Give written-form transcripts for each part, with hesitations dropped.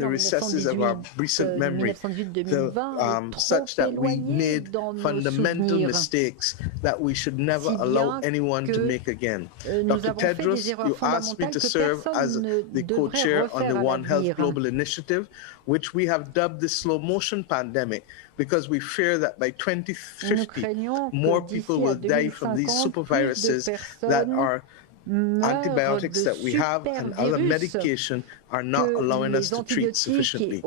the recesses of our recent memory, such that we made fundamental mistakes that we should never allow anyone to make again. Dr. Tedros, you asked me to serve as the co-chair on the One Health Global Initiative, which we have dubbed the slow motion pandemic, because we fear that by 2050, more people will die from these superviruses that are antibiotics that we have and other medication are not allowing us to treat sufficiently.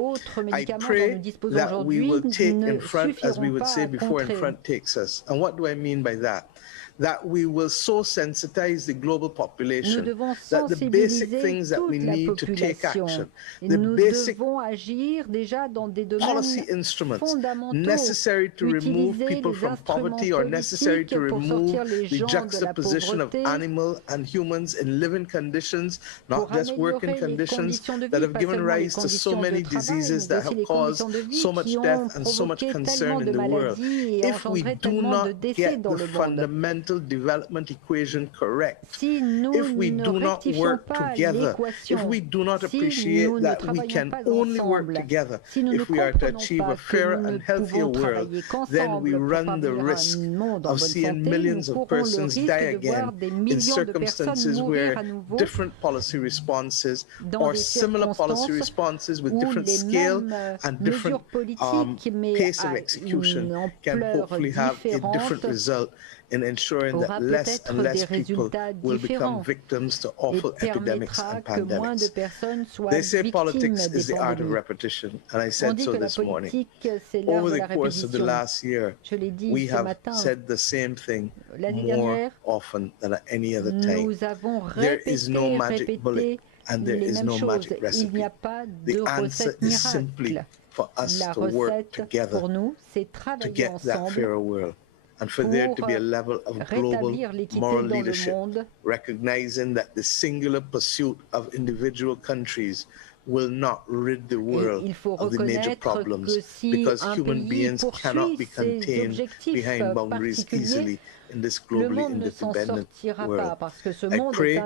I pray that we will take in front, as we would say before, in front takes us. And what do I mean by that? That we will so sensitize the global population that the basic things that we need to take action, the basic policy instruments necessary to remove people from poverty or necessary to remove the juxtaposition of animal and humans in living conditions, not just working conditions, that have given rise to so many diseases that have caused so much death and so much concern in the world. If we do not get the fundamental development equation correct, if we do not work together, if we do not appreciate that we can only work together if we are to achieve a fairer and healthier world, then we run the risk of seeing millions of persons die again in circumstances where different policy responses or similar policy responses with different scale and different pace of execution can hopefully have a different result in ensuring that less and less people will become victims to awful epidemics and pandemics. They say politics is the art of repetition, and I said so this morning. Over the course of the last year, we have said the same thing more often than at any other time. There is no magic bullet, and there is no magic recipe. The answer is simply for us to work together to get that fairer world, and for there to be a level of global moral leadership, recognizing that the singular pursuit of individual countries will not rid the world of the major problems, because human beings cannot be contained behind boundaries easily in this globally interdependent world. I pray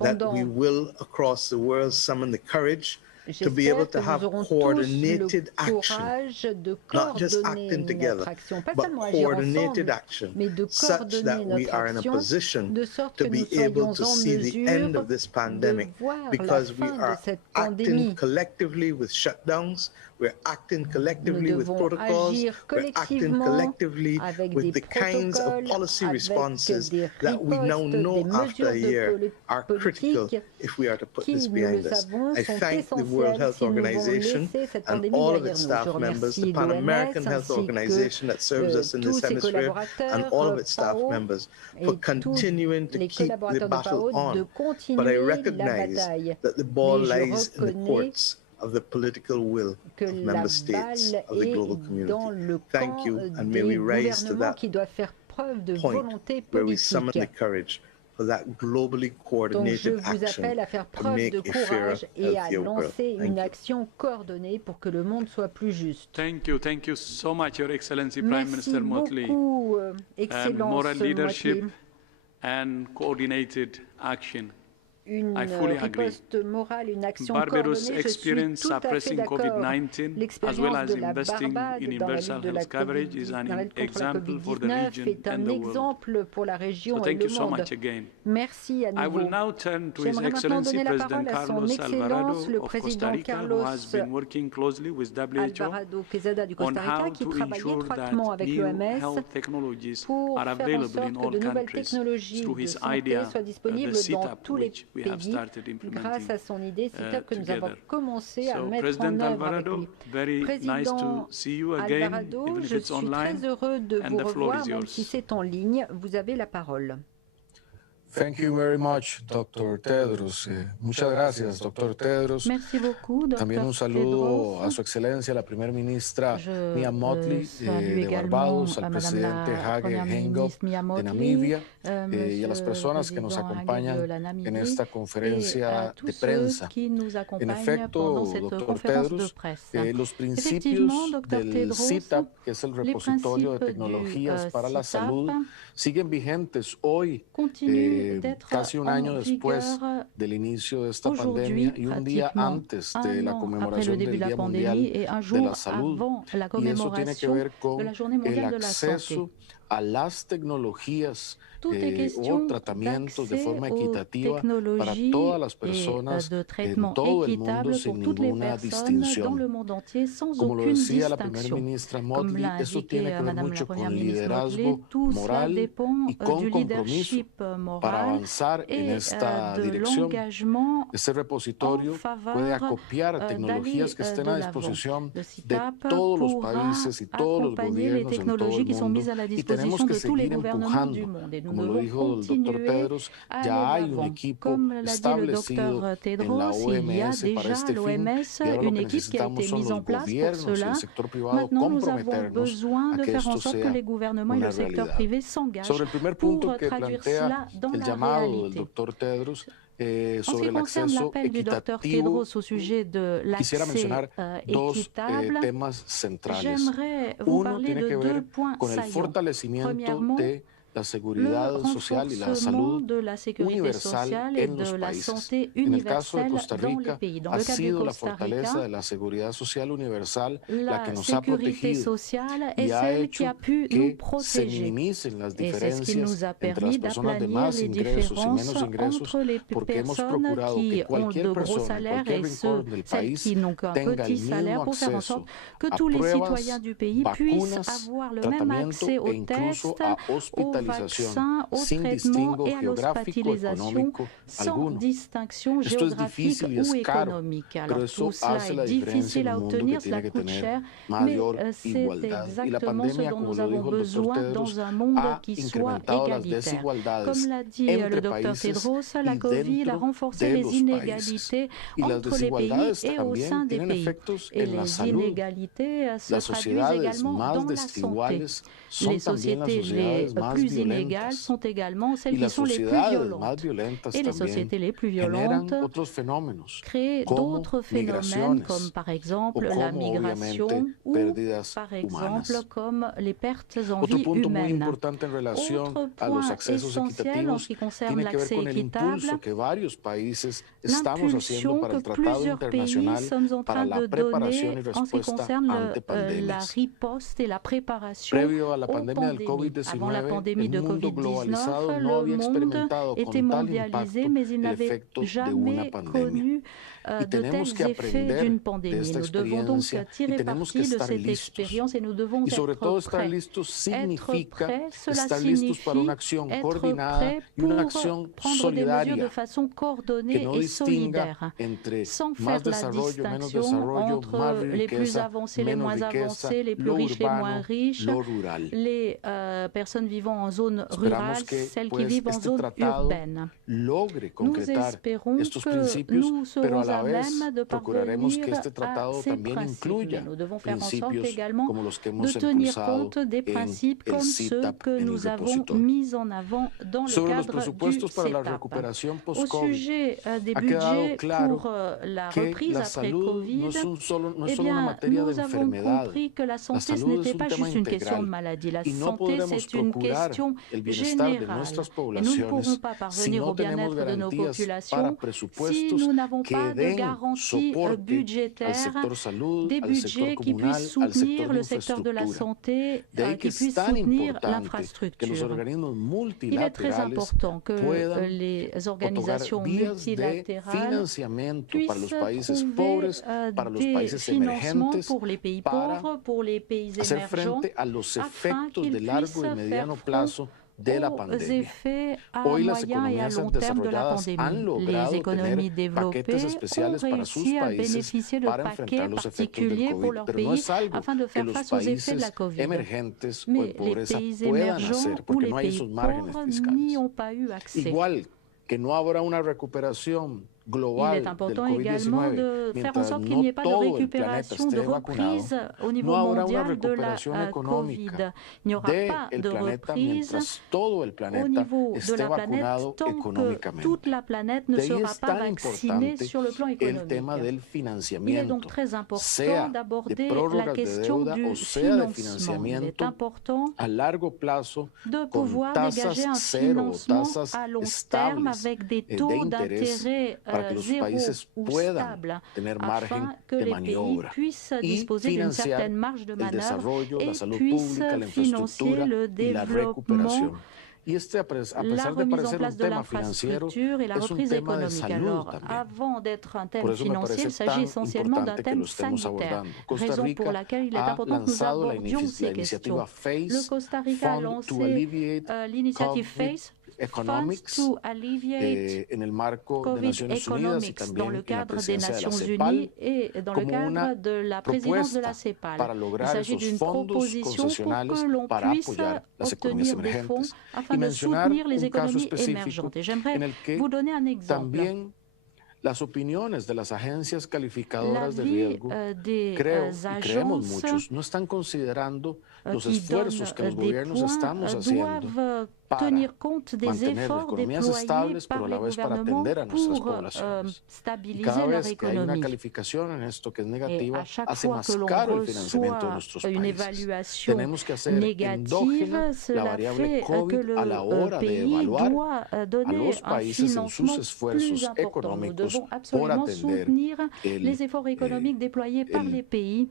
that we will, across the world, summon the courage to be able to have coordinated action, not just acting together, but coordinated action, such that we are in a position to be able to see the end of this pandemic, because we are acting collectively with shutdowns, we're acting collectively with protocols, we're acting collectively with the kinds of policy responses that we now know after a year are critical if we are to put this behind us. I thank the World Health Organization and all of its staff members, the Pan American Health Organization that serves us in this hemisphere, and all of its staff members for continuing to keep the battle on. But I recognize that the ball lies in the courts of the political will of member states of the global community. Thank you, and may we rise to that point where we summon the courage for that globally coordinated action to make a fairer, healthier world. Thank you so much, Your Excellency Prime Minister Motley. Moral leadership and coordinated action. I fully agree. Barbados' experience suppressing COVID-19 as well as investing in universal health coverage is an example for the region and the world. So thank you so much again. I will now turn to His Excellency President Carlos Alvarado of Costa Rica, who has been working closely with WHO on how to ensure that new health technologies are available in all countries through his idea, the setup, which we have started implementing together. So, President Alvarado, very nice to see you again, even if it's online, and the floor is yours. Thank you very much, Dr. Tedros. Muchas gracias, Dr. Tedros. También un saludo a su excelencia, la primera ministra Mia Mottley de Barbados, al presidente Hage Geingob de Namibia y a las personas que nos acompañan en esta conferencia de prensa. En efecto, Dr. Tedros, los principios del CITAP, que es el repositorio de tecnologías para la salud, siguen vigentes hoy casi un año después del inicio de esta pandemia y un día antes de la conmemoración del Día Mundial de la Salud. Y eso tiene que ver con el acceso a las tecnologías o tratamientos de forma equitativa para todas las personas en todo el mundo sin ninguna distinción. Como lo decía la primera ministra Motley, eso tiene que ver mucho con liderazgo moral y con compromiso para avanzar en esta dirección. Este repositorio puede acopiar tecnologías que estén a disposición de todos los países y todos los gobiernos en todo el mundo, y tenemos que seguir empujando. Como lo dijo el doctor Tedros, ya hay un equipo establecido en la OMS para este fin, y ahora lo que necesitamos son los gobiernos y el sector privado comprometernos a que esto sea una realidad. Sobre el primer punto que plantea el llamado del doctor Tedros, sobre el acceso equitativo, quisiera mencionar dos temas centrales. Uno tiene que ver con el fortalecimiento de la seguridad social y la salud universal en los países. En el caso de Costa Rica, ha sido la fortaleza de la seguridad social universal la que nos ha protegido y ha hecho que se minimicen las diferencias entre las personas de más ingresos y menos ingresos, porque hemos procurado que cualquier persona en cualquier rincón del país tenga el mismo acceso a pruebas, vacunas, tratamiento e incluso a hospitalización sin distingo geográfico, económico alguno. Esto es difícil y es caro, pero eso hace la diferencia en un mundo que tiene que tener mayor igualdad. Y la pandemia, como lo dijo el doctor Tedros, ha incrementado las desigualdades entre países y dentro de los países. Y las desigualdades también tienen efectos en la salud. Las sociedades más desiguales son también las sociedades más violentas, y las sociedades más violentas también generan otros fenómenos como migraciones o como obviamente pérdidas humanas. Otro punto muy importante en relación a los accesos equitativos tiene que ver con el impulso que varios países estamos haciendo para el Tratado Internacional para la preparación y respuesta ante pandemias. Previo a la pandemia del COVID-19, el mundo globalizado no había experimentado con tal impacto el efecto de una pandemia. Y tenemos que aprender de esta experiencia y tenemos que estar listos. Y sobre todo estar listos significa estar listos para una acción coordinada y una acción solidaria que no distinga entre más desarrollo, menos desarrollo, más riqueza, menos riqueza, lo urbano, lo rural. Esperamos que este tratado logre concretar estos principios, pero a la vez procuraremos que este tratado también incluya principios como los que hemos impulsado en el CITAP, en el repositorio. Sobre los presupuestos para la recuperación post-COVID, ha quedado claro que la salud no es solo una materia de enfermedad. La salud es un tema integral y no podremos procurar el bienestar de nuestras poblaciones si no tenemos garantías para presupuestos que den soporte al sector salud, al sector comunal, al sector de infraestructura. De ahí que es tan importante que los organismos multilaterales puedan otorgar vías de financiamiento para los países pobres, para los países emergentes, para hacer frente a los efectos de largo y mediano plazo de la pandemia. Hoy las economías desarrolladas han logrado tener paquetes especiales para sus países para enfrentar los efectos del COVID, pero no es algo que los países emergentes o de pobreza puedan hacer porque no hay esos márgenes fiscales. Igual que no habrá una recuperación global est important del également COVID-19, de faire en mientras sorte qu'il no n'y ait pas de todo el planeta récupération, de esté vacunado, reprise au niveau no habrá una mondial de la recuperación económica Covid. Il n'y aura pas del de planeta reprise mientras todo el au planeta niveau de esté la planète vacunado tant que económicamente. toute la planète ne De ahí sera es pas tan vaccinée importante sur le plan el économique. tema del Il est donc financiamiento, très important sea de d'aborder la prórrogas de question deuda du o sea de financement. Il est financiamiento important a largo plazo de con pouvoir tasas dégager un cero o financement tasas à long terme estables avec des de taux interés d'intérêt para que los zéro países ou puedan stables, tener margen afin que de les pays maniobra puissent y disposer d'une financiar certaine marge de el manœuvre desarrollo, la et salud puissent pública, la financer infraestructura le y la développement, recuperación. Y a la pesar de remise en parecer place un de tema financiero, l'infrastructure et la es un reprise tema de économique. salud Alors, también. avant d'être un Por thème eso me financier, parece il s'agit tan essentiellement d'un importante que thème lo estemos sanitaire, abordando. Costa raison pour Rica laquelle il est ha important que nous lanzado la abordions ces questions. iniciativa Le FACE Costa Rica a Fund to lancé Alleviate l'initiative COVID FACE, Funds Economics to Alleviate en el marco de COVID Naciones Unidas y Economics dans también le en la cadre des presidencia de la Nations CEPAL Unies et dans le como cadre una de la présidence de la propuesta CEPAL. para Il lograr s'agit esos d'une fondos proposition pour que concesionales l'on para puisse apoyar las obtenir economías des fonds emergentes afin y de mencionar soutenir les un caso économies específico émergentes. Et en j'aimerais el que vous donner un exemple. también las opiniones de las agencias calificadoras de riesgo, des creo y creemos agences muchos, no están considerando los qui esfuerzos que donnent los des gobiernos points estamos haciendo doivent para tenir compte des mantener efforts economías déployés estables, par pero a les la vez para gouvernements atender a nuestras pour poblaciones. Y stabiliser cada leur vez que hay una économie. calificación en esto que es Et negativa, à chaque hace fois más que l'on caro el financiamiento de reçoit nuestros une países. évaluation Tenemos que hacer négative, endógena la cela variable fait que COVID a la hora de pays evaluar doit a donner los un países en sus financement plus esfuerzos important. Nous económicos devons por absolument atender soutenir les efforts économiques déployés par les pays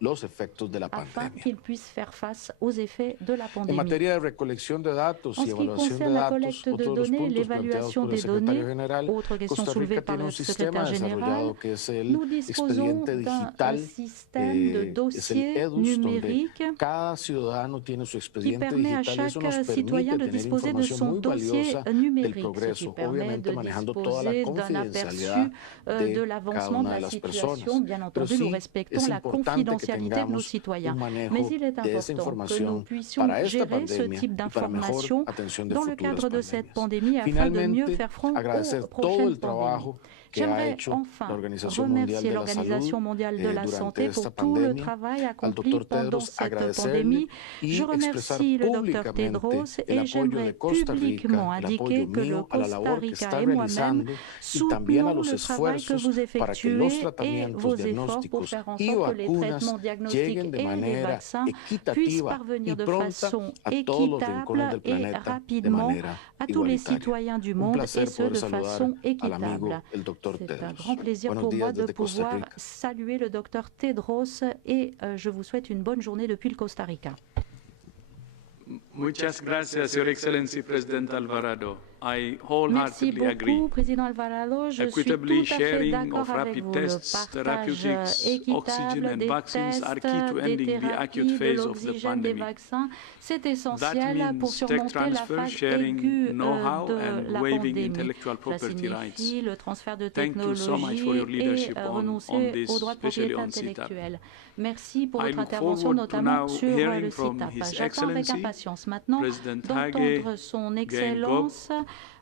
los efectos de la afin pandemia. qu'ils puissent faire face aux effets de la En pandémie. materia de recolección de datos En y ce qui evaluación de concerne la datos, collecte de otro de los données, puntos planteados l'évaluation por el des secretario données, general, autre question Costa soulevée Rica par tiene le un sistema secrétaire général, desarrollado que es el nous disposons expediente d'un digital, système de es el dossier EDUS, donde numérique cada ciudadano tiene su qui expediente permet à digital y eso nos chaque citoyen permite de tener disposer de información son muy dossier valiosa del numérique, ce qui progreso, permet obviamente de manejando toda la disposer d'un confidencialidad aperçu de de cada l'avancement de una de la las situation. personas. Bien Pero entendu, nous sí respectons es la importante que confidentialité de nos tengamos citoyens. un Mais manejo il est de esa important que nous información puissions para esta gérer ce pandemia type y para mejor d'information atención de dans le futuras cadre de cette pandemias. pandémie afin de mieux Finalmente, faire front agradecer aux todo prochaines el trabajo pandémies. que ha J'aimerais hecho la enfin Organización Mundial remercier de la l'Organisation Salud mondiale de la durante santé esta pour tout le pandemia, travail al accompli doctor pendant Tedros cette agradecerle pandémie. y Je expresar remercie le docteur públicamente Tedros el et apoyo j'aimerais de Costa publiquement Rica, el indiquer apoyo que le mío a la Costa labor que Rica está et moi-même realizando y también a soutenons los le travail que esfuerzos vous para que los effectuez et vos tratamientos efforts pour diagnósticos faire en y sorte que les vacunas traitements diagnostiques lleguen de et les manera vaccins puissent equitativa y parvenir de pronta façon a todos los rincones équitable del et planeta de rapidement manera à tous les igualitaria. citoyens du Un monde et placer ce poder de saludar façon al équitable. amigo el doctor C'est un Tedros. grand plaisir Buenos pour moi días de desde Costa pouvoir Rica. saluer le docteur Tedros et je vous souhaite une bonne journée depuis le Costa Rica. Muchas gracias, Your Excellency President Alvarado. I Merci wholeheartedly agree. beaucoup, Président Alvarado. Je suis Equitably tout à fait sharing d'accord of avec rapid vous. Le tests, partage therapeutics, oxygen équitable and des vaccines are key to tests, des ending the acute thérapies, de phase of the l'oxygène, des pandemic. vaccins, c'est That essentiel pour means tech surmonter la transfer, phase sharing aiguë know-how de and la waiving pandémie. intellectual Cela property rights. signifie le transfert de Thank you so much for technologie your et leadership on renoncer this, aux droits de especially propriété on CETAP. intellectuelle. Merci pour I votre look intervention, forward to notamment now sur hearing le from CETAP. His J'attends avec Excellency, impatience maintenant President d'entendre son Excellence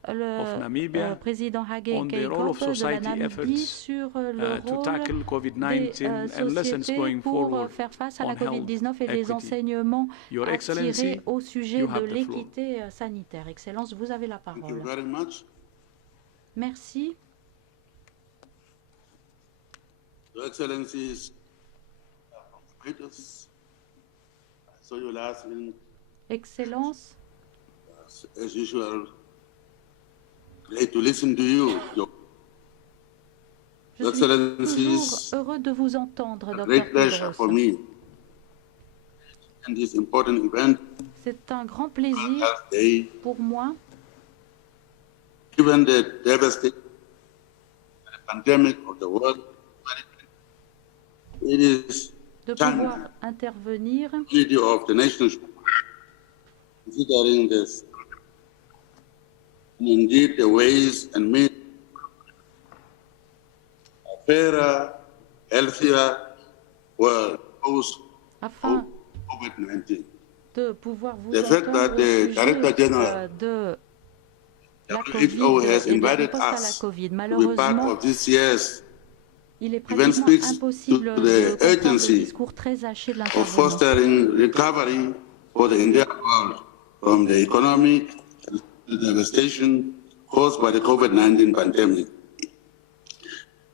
of Namibia le président Hage on the role of Geingob de la society Namibie efforts sur le to rôle tackle des COVID-19 and lessons sociétés going pour forward faire face à on la COVID-19 et les equity. enseignements Your à Excellency, tirer au sujet you de have the floor. l'équité sanitaire. Excellence, vous avez la Thank you parole. very much. Merci. Your Excellencies, I saw you last in, Excellence, as usual, great to listen to you. je Your suis Excellencies, toujours heureux de vous entendre, a Dr great pleasure for Tedros. me in this important event, C'est un grand plaisir Health Day, pour moi, given the devastating pandemic of the world. It is de time pouvoir intervenir unity of the nations, considering this, and indeed the ways and means a fairer, healthier world post afin COVID-19. de pouvoir vous The fact entendre that au the sujet Director General de WHO has invited us to be part of this year's event speaks to the urgency of fostering recovery for the entire world from the economic devastation caused by the COVID-19 pandemic.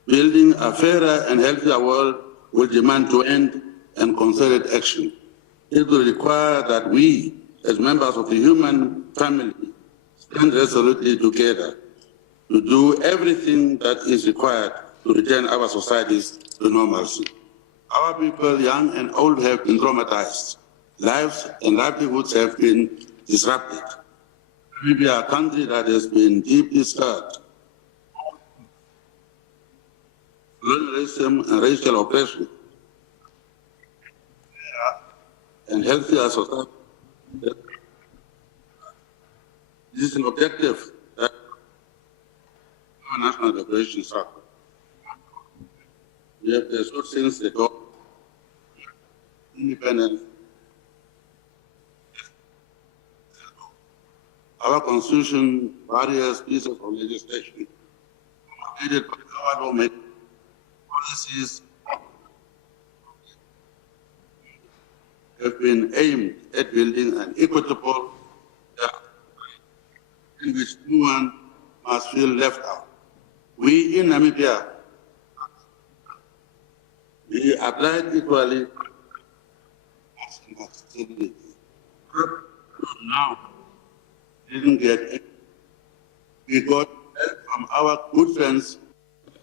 Building a fairer and healthier world will demand joint and concerted action. It will require that we, as members of the human family, stand resolutely together to do everything that is required to return our societies to normalcy. Our people, young and old, have been traumatized. Lives and livelihoods have been disrupted. We be a country that has been deeply scarred. Racism and racial oppression and healthier society. This is an objective that our national declaration struck. We have pursued since the dawn independence. Our constitution, various pieces of legislation, created by our lawmaking policies have been aimed at building an equitable in which no one must feel left out. We in Namibia, we applied equally now didn't get it. We got help from our good friends,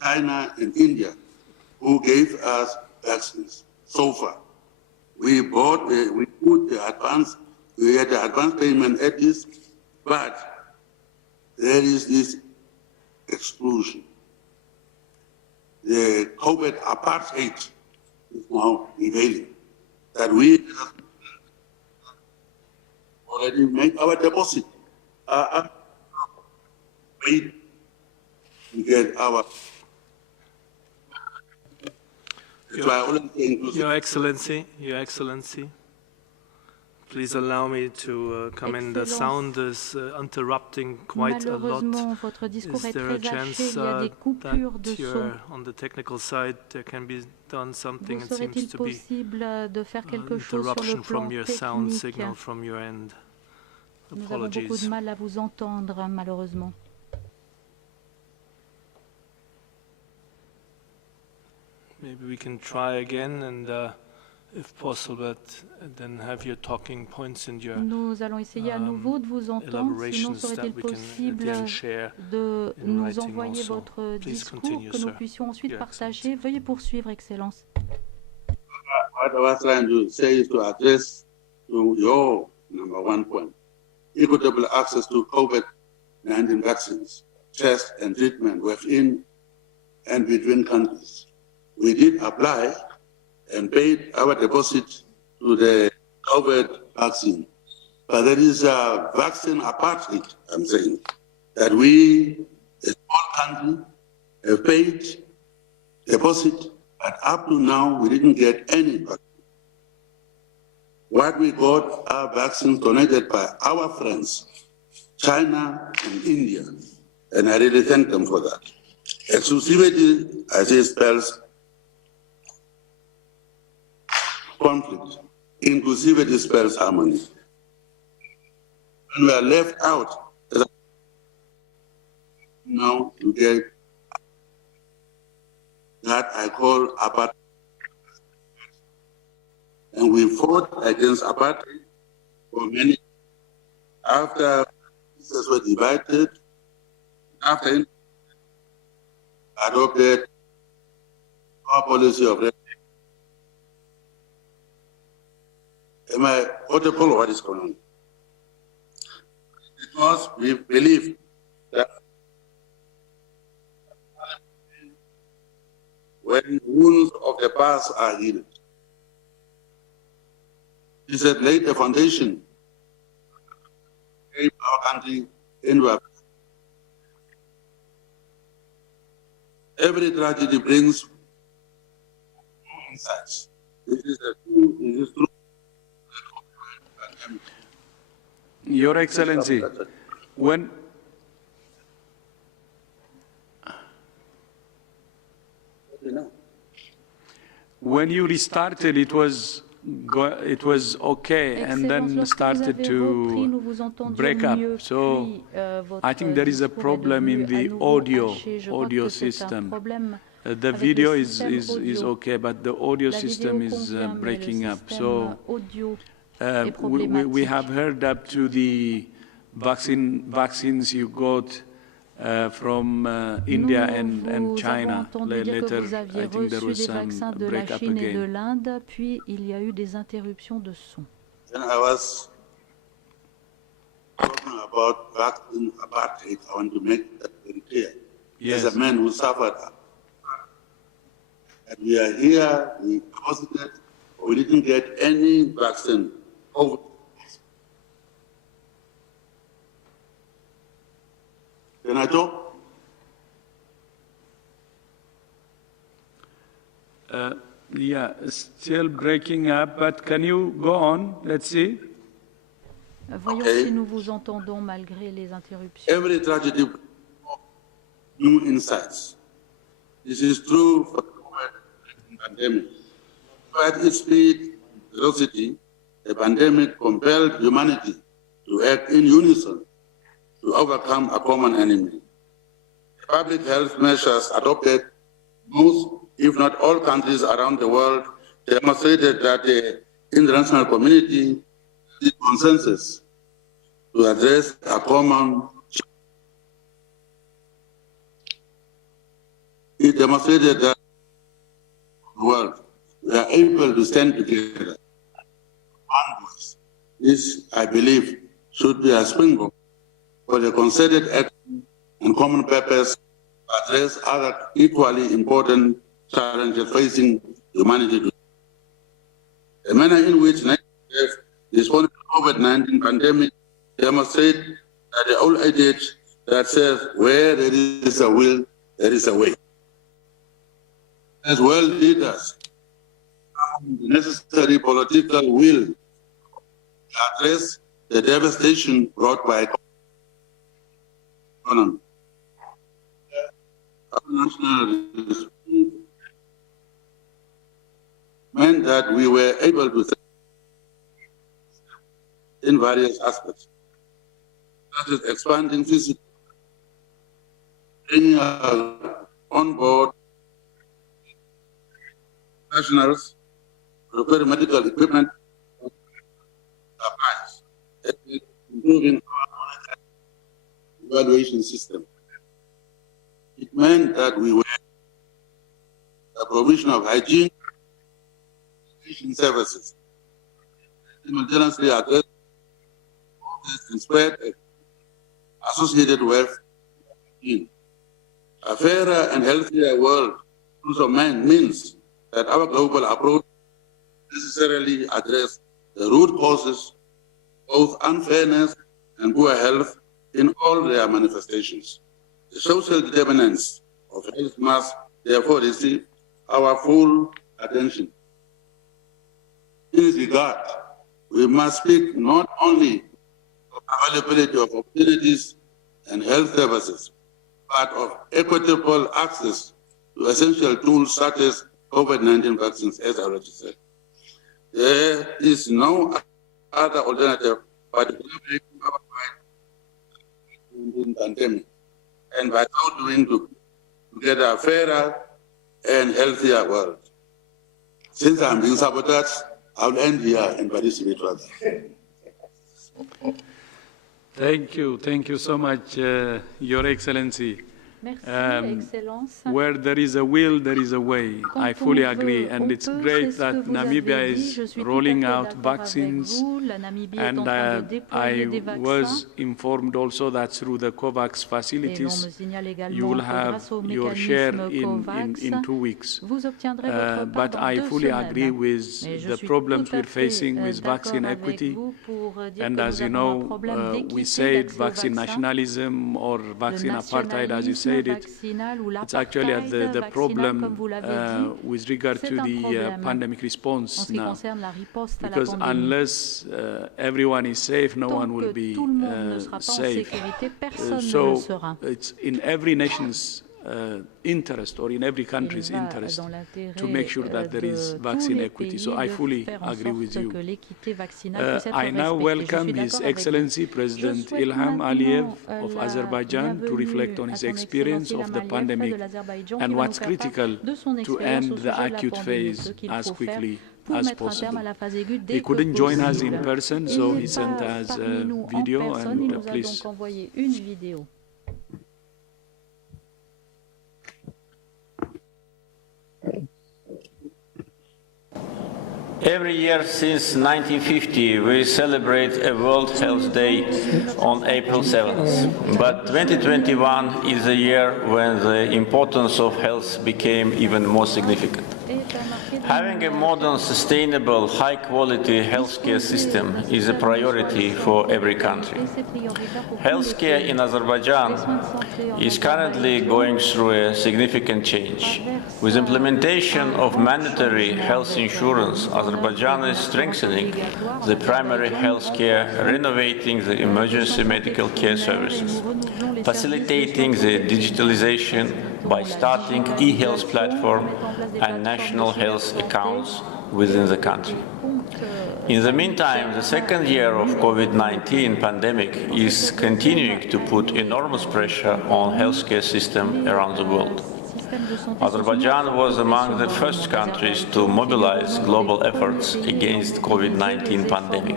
China and India, who gave us vaccines so far. We put the advance, we had the advance payment at this, but there is this exclusion. The COVID apartheid is now prevailing. That we already made our deposit. Wait to get our. Your Excellency, please allow me to come in. The sound is interrupting quite a lot. Is there a chance that you're on the technical side, there can be done something? It seems to be interruption from your sound signal from your end. Nous avons beaucoup de mal à vous entendre, malheureusement. Maybe we can try again and if possible, then have your talking points and your Nous allons essayer à nouveau de vous entendre, sinon serait-il possible de nous envoyer votre discours que nous puissions ensuite partager. Veuillez poursuivre, Excellence. What I was trying to say is to address to your number one point, equitable access to COVID-19 vaccines, test and treatment within and between countries. We did apply and paid our deposit to the COVID vaccine. But there is a vaccine apartheid, I'm saying, that we, a small country, have paid deposit, but up to now, we didn't get any vaccine. What we got are vaccines donated by our friends, China and India, and I really thank them for that. Exclusivity, as it spells, conflict. Inclusivity spells harmony. And we are left out now to get that I call apartheid. And we fought against apartheid for many years. After pieces were divided, after adopted our policy of am I audible or what is going on? Because we believe that when wounds of the past are healed, this has laid a foundation in our country into a. Every tragedy brings insights. This is true. Your Excellency, when when you restarted, it was okay, and then started to break up. So I think there is a problem in the audio system. The video is okay, but the audio system is breaking up. So we have heard up to the vaccines you got from India and China. Later, I think there was some breakup again. When I was talking about vaccine apartheid, I want to make that very clear. Yes. As a man who suffered, and we are here, we posited, we didn't get any vaccine. Can I talk? Yeah, still breaking up, but can you go on? Let's see. Voyons si nous vous entendons malgré les interruptions. Every tragedy, new insights. This is true for the COVID pandemic. At its speed, velocity, the pandemic compelled humanity to act in unison to overcome a common enemy. The public health measures adopted most, if not all, countries around the world demonstrated that the international community did consensus to address a common. It demonstrated that the world we are able to stand together. This, I believe, should be a springboard for the concerted action and common purpose to address other equally important challenges facing humanity. The manner in which NowThis responded to the COVID-19 pandemic demonstrates that the old adage that says, where there is a will, there is a way. As well leaders, the necessary political will to address the devastation brought by economy. National meant that we were able to in various aspects, such as expanding physical, bringing on board professionals, prepare medical equipment, supplies, improving our evaluation system. It meant that we were the provision of hygiene services, simultaneously address and spread associated with a fairer and healthier world also means that our global approach necessarily address the root causes, both unfairness and poor health in all their manifestations. The social determinants of health must therefore receive our full attention. In this regard, we must speak not only of availability of opportunities and health services, but of equitable access to essential tools such as COVID-19 vaccines, as I already said. There is no other alternative but to the pandemic, and by so doing to get a fairer and healthier world. Since I'm being sabotaged, I'll end here and participate further. Thank you so much, Your Excellency. Merci, where there is a will, there is a way. I fully agree, and it's great that Namibia is rolling out vaccines, and I was informed also that through the COVAX facilities, you will have your share in 2 weeks. But I fully agree with the problems we're facing with vaccine equity, and as you know, we said vaccine nationalism or vaccine apartheid, as you said it. It's actually the problem with regard to the pandemic response now, because unless everyone is safe, no one will be safe. So it's in every nation's interest, or in every country's interest, to make sure that there is vaccine equity. So I fully agree with you. I now welcome His Excellency President Ilham Aliyev of Azerbaijan to reflect on his experience of the pandemic and what's critical to end the acute phase as quickly as possible. He couldn't join us in person, so he sent us a video, and please. Every year since 1950, we celebrate a World Health Day on April 7th. But 2021 is a year when the importance of health became even more significant. Having a modern, sustainable, high-quality healthcare system is a priority for every country. Healthcare in Azerbaijan is currently going through a significant change. With implementation of mandatory health insurance, Azerbaijan is strengthening the primary healthcare, renovating the emergency medical care services, facilitating the digitalization by starting e-health platform and national health accounts within the country. In the meantime, the second year of COVID-19 pandemic is continuing to put enormous pressure on healthcare system around the world. Azerbaijan was among the first countries to mobilize global efforts against COVID-19 pandemic.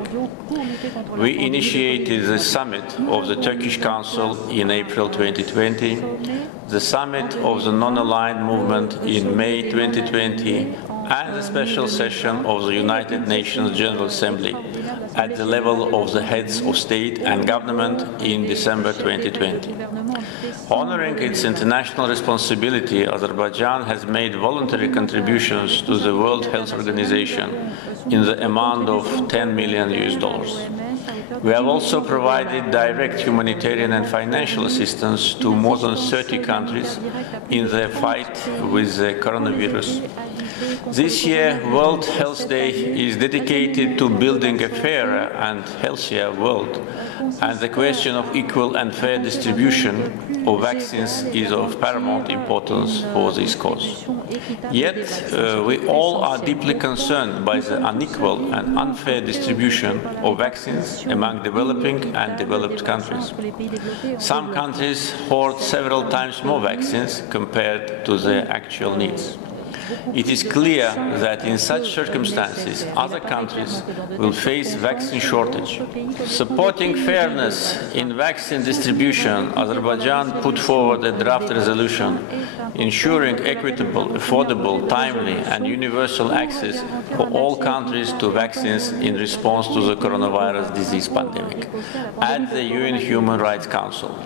We initiated the summit of the Turkish Council in April 2020, the summit of the non-aligned movement in May 2020, and the special session of the United Nations General Assembly at the level of the heads of state and government in December 2020. Honoring its international responsibility, Azerbaijan has made voluntary contributions to the World Health Organization in the amount of $10 million. We have also provided direct humanitarian and financial assistance to more than 30 countries in their fight with the coronavirus. This year, World Health Day is dedicated to building a fairer and healthier world, and the question of equal and fair distribution of vaccines is of paramount importance for this cause. Yet, we all are deeply concerned by the unequal and unfair distribution of vaccines among developing and developed countries. Some countries hoard several times more vaccines compared to their actual needs. It is clear that in such circumstances, other countries will face vaccine shortage. Supporting fairness in vaccine distribution, Azerbaijan put forward a draft resolution ensuring equitable, affordable, timely and universal access for all countries to vaccines in response to the coronavirus disease pandemic at the UN Human Rights Council.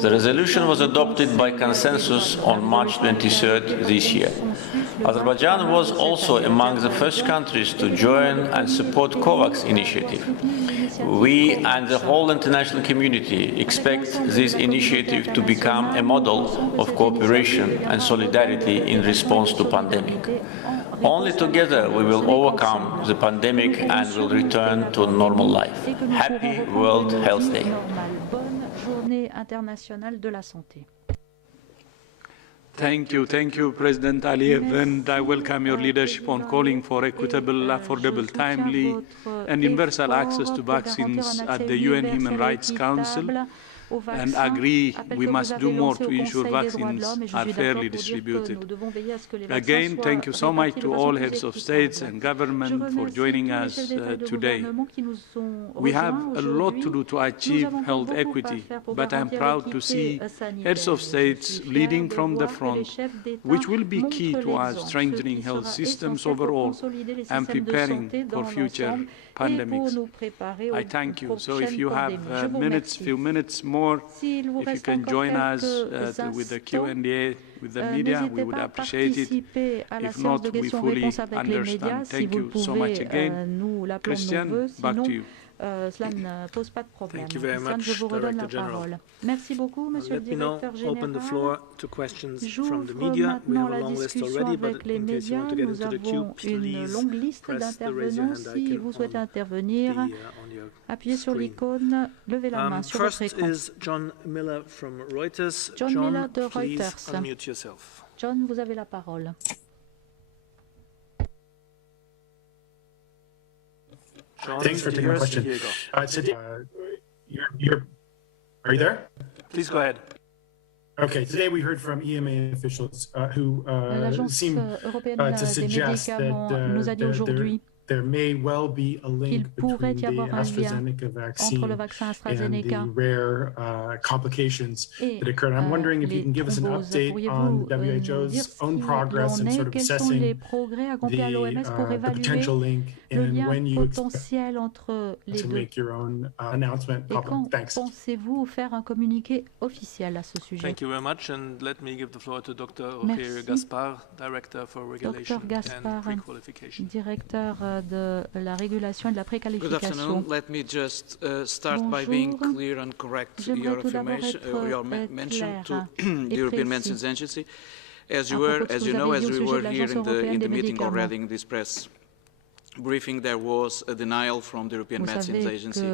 The resolution was adopted by consensus on March 23rd this year. Azerbaijan was also among the first countries to join and support COVAX initiative. We and the whole international community expect this initiative to become a model of cooperation and solidarity in response to pandemic. Only together we will overcome the pandemic and will return to normal life. Happy World Health Day. Journée internationale de la santé. Thank you, President Aliyev, and I welcome your leadership on calling for equitable, affordable, timely, and universal access to vaccines at the UN Human Rights Council, and agree we must do more to ensure vaccines are fairly distributed. Again, thank you so much to all heads of states and government for joining us today. We have a lot to do to achieve health equity, but I'm proud to see heads of states leading from the front, which will be key to us strengthening health systems overall and preparing for future pandemics. I thank you. So if you have few minutes more, if you can join us with the Q&A with the media, we would appreciate it. If not, we fully understand. Thank you so much again. Christian, back to you. cela ne pose pas de problème. Hassan, je vous redonne la parole. Merci beaucoup, Monsieur le Directeur Général. J'ouvre maintenant la discussion avec les médias. Nous avons une longue liste d'intervenants. Si vous souhaitez intervenir, appuyez sur l'icône, levez la main sur votre écran. John Miller de Reuters. John, vous avez la parole. Thanks for taking my question. Today, are you there? Please go ahead. Okay, today we heard from EMA officials who seem to suggest that there may well be a link between the AstraZeneca vaccine and the rare complications that occurred. I'm wondering if you can give us an update on WHO's own progress in sort of assessing the potential link and when you expect to make your own announcement public. Thanks. Pensez-vous faire un communiqué officiel à ce sujet? Thank you very much, and let me give the floor to Dr. Roger Gaspar, Director for Regulation and Pre-Qualification. Directeur de la régulation et de la préqualification. Good afternoon. Let me just start by being clear and correct your affirmation, your mention to the European Medicines Agency. As you know, as we were here in the meeting already in this press briefing, there was a denial from the European Medicines Agency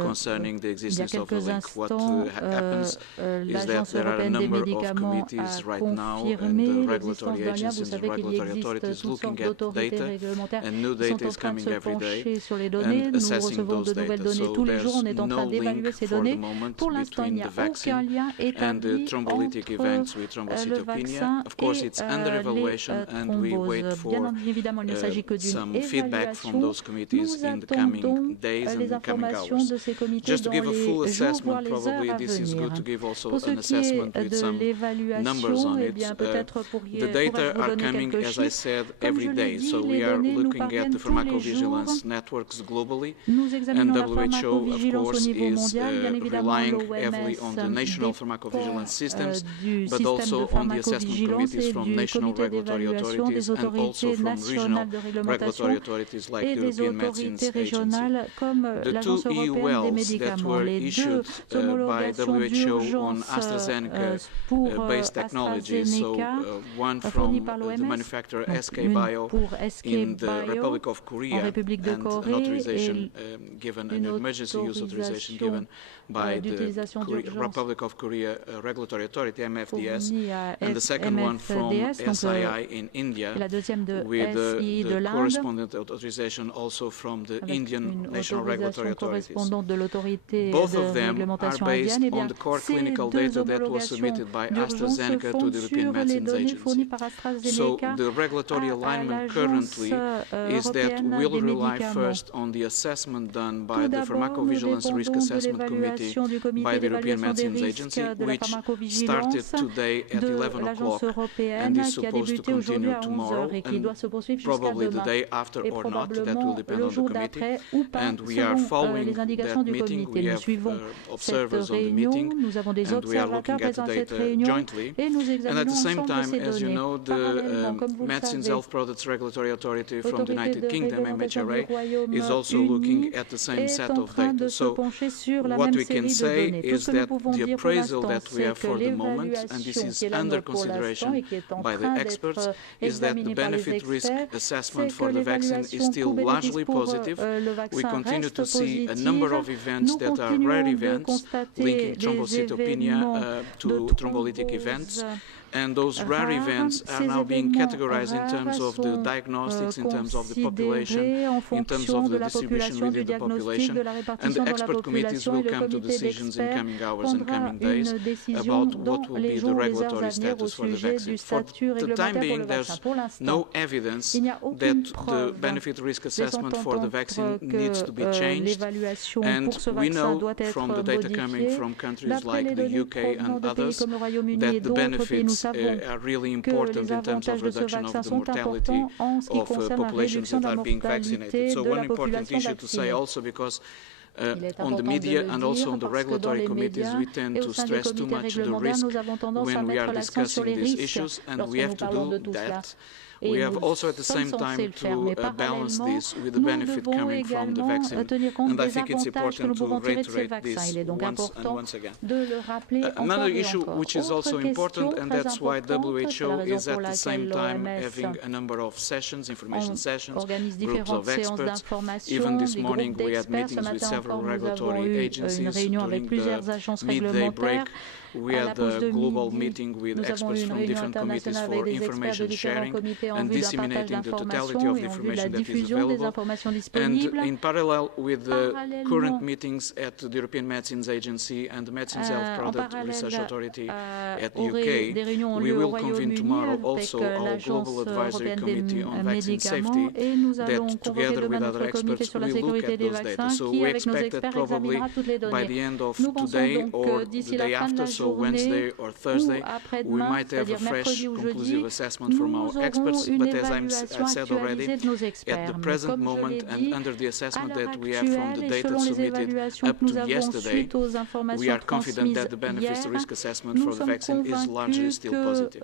concerning the existence of the link. What happens is that there are a number of committees right now and the regulatory agencies and regulatory authorities looking at data, and new data is coming every day and assessing those data. So there's no link for the moment between the vaccine and the thrombolytic events with thrombocytopenia. Of course, it's under evaluation and we wait for some feedback from those committees in the coming days and the coming hours. Just to give a full assessment, probably this is good to give also an assessment with some numbers on it. The data are coming, as I said, every day. So we are looking at the pharmacovigilance networks globally, and WHO, of course, is relying heavily on the national pharmacovigilance systems, but also on the assessment committees from national regulatory authorities and also from regional regulatory authorities like the European Medicines Agency. The two EULs that were issued by WHO on AstraZeneca-based technology, so one from the manufacturer SK Bio in the Republic of Korea, and an authorization given, an emergency use authorization given by the Republic of Korea Regulatory Authority, MFDS, and the second one from SII in India, with the correspondent authorization also from the Indian National Regulatory Authorities. Both of them are based on the core clinical data that was submitted by AstraZeneca to the European Medicines Agency. So the regulatory alignment currently is that we'll rely first on the assessment done by the Pharmacovigilance Risk Assessment Committee by the European Medicines Agency, which started today at 11 o'clock and is supposed to continue tomorrow and probably the day after or not. That will depend on the committee. And we are following that meeting. We have observers on the meeting and we are looking at the data jointly. And at the same time, as you know, the Medicines Health Products Regulatory Authority from the United Kingdom, MHRA, is also looking at the same set of data. So what we can say is that the appraisal that we have for the moment, and this is under consideration by the experts, is that the benefit-risk assessment for the vaccine is still largely positive. We continue to see a number of events that are rare events linking thrombocytopenia to thrombolytic events. And those rare events are now being categorized in terms of the diagnostics, in terms of the population, in terms of the distribution within the population. And the expert committees will come to decisions in coming hours and coming days about what will be the regulatory status for the vaccine. For the time being, there's no evidence that the benefit-risk assessment for the vaccine needs to be changed. And we know from the data coming from countries like the UK and others that the benefits are really important in terms of reduction of the mortality of populations that are being vaccinated. So one important issue to say also, because on the media and also on the regulatory committees, we tend to stress too much the risk when we are discussing these issues, and we have to do that We have also at the same time to balance this with the benefit coming from the vaccine. And I think it's important to reiterate this once again. Another issue which is also important, and that's why WHO is at the same time having a number of sessions, information sessions, groups of experts. Even this morning we had meetings with several regulatory agencies during the midday break. We had a global meeting with experts from different committees for information sharing and disseminating the totality of the information that is available. And in parallel with the current meetings at the European Medicines Agency and the Medicines Health Product Research Authority at the UK, we will convene tomorrow also our Global Advisory Committee on Vaccine Safety that together with other experts will look at those data. So we expect that probably by the end of today or the day after, so Wednesday or Thursday, we might have a fresh conclusive assessment from our experts, but as I said already, at the present moment and under the assessment that we have from the data submitted up to yesterday, we are confident that the benefits-to-risk assessment for the vaccine is largely still positive.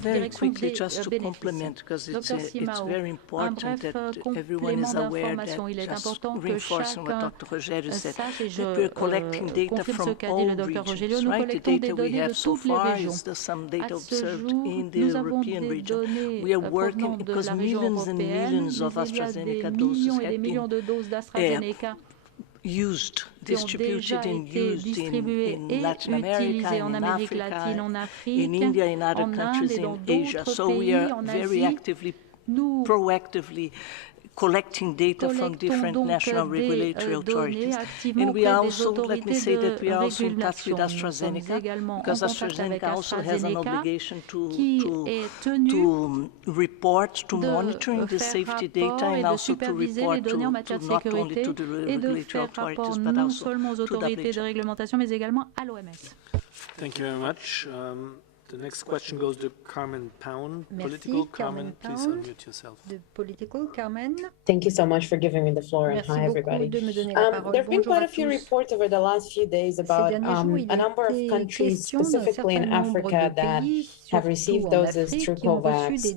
Very quickly, just to complement, because it's very important that everyone is aware that, just reinforcing what Dr. Rogério said, that we're collecting data from all regions, right? The data we have so far is some data observed in the European region. We are working because millions and millions of AstraZeneca doses have been used, distributed and used in Latin America, in Africa, in India, in other countries in Asia. So we are very actively, proactively collecting data from different national regulatory authorities. And we are also, let me say that we are also in touch with AstraZeneca, because AstraZeneca also has an obligation to report, to monitoring the safety data, and also to report to not only to the regulatory authorities, but also to WHO. Thank you very much. The next question goes to Carmen Pound. Political. Carmen, please unmute yourself. The political, Carmen. Thank you so much for giving me the floor, and hi, everybody. There have been quite a few reports over the last few days about a number of countries, specifically in Africa, that have received doses through COVAX,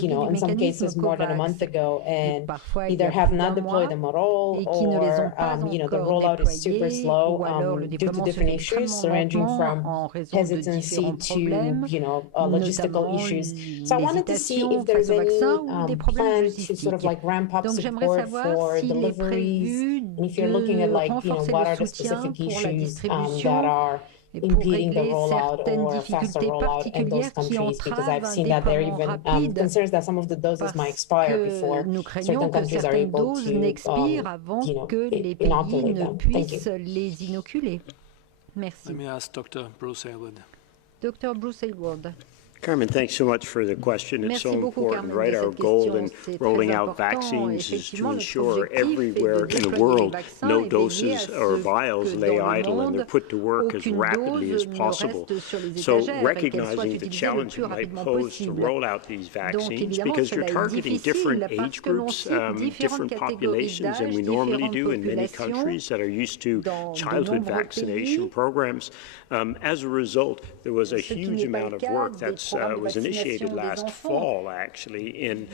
you know, in some cases more than a month ago, and either have not deployed them at all, or, you know, the rollout is super slow due to different issues, ranging from hesitancy to, you know, logistical issues. So I wanted to see if there's any plan to sort of like ramp up support for deliveries, and if you're looking at, like, you know, what are the specific issues that are impeding the rollout or faster rollout in those countries, because I've seen that there are even concerns that some of the doses might expire before certain countries are able to, you know, inoculate them. Thank you. Let me ask Dr. Bruce Aylward. Dr. Bruce Aylward. Carmen, thanks so much for the question. It's so important, right? Our goal in rolling out vaccines is to ensure everywhere in the world no doses or vials lay idle and they're put to work as rapidly as possible. So recognizing the challenge it might pose to roll out these vaccines, because you're targeting different age groups, different populations than we normally do in many countries that are used to childhood vaccination programs. As a result, there was a huge amount of work that was initiated last fall, actually, in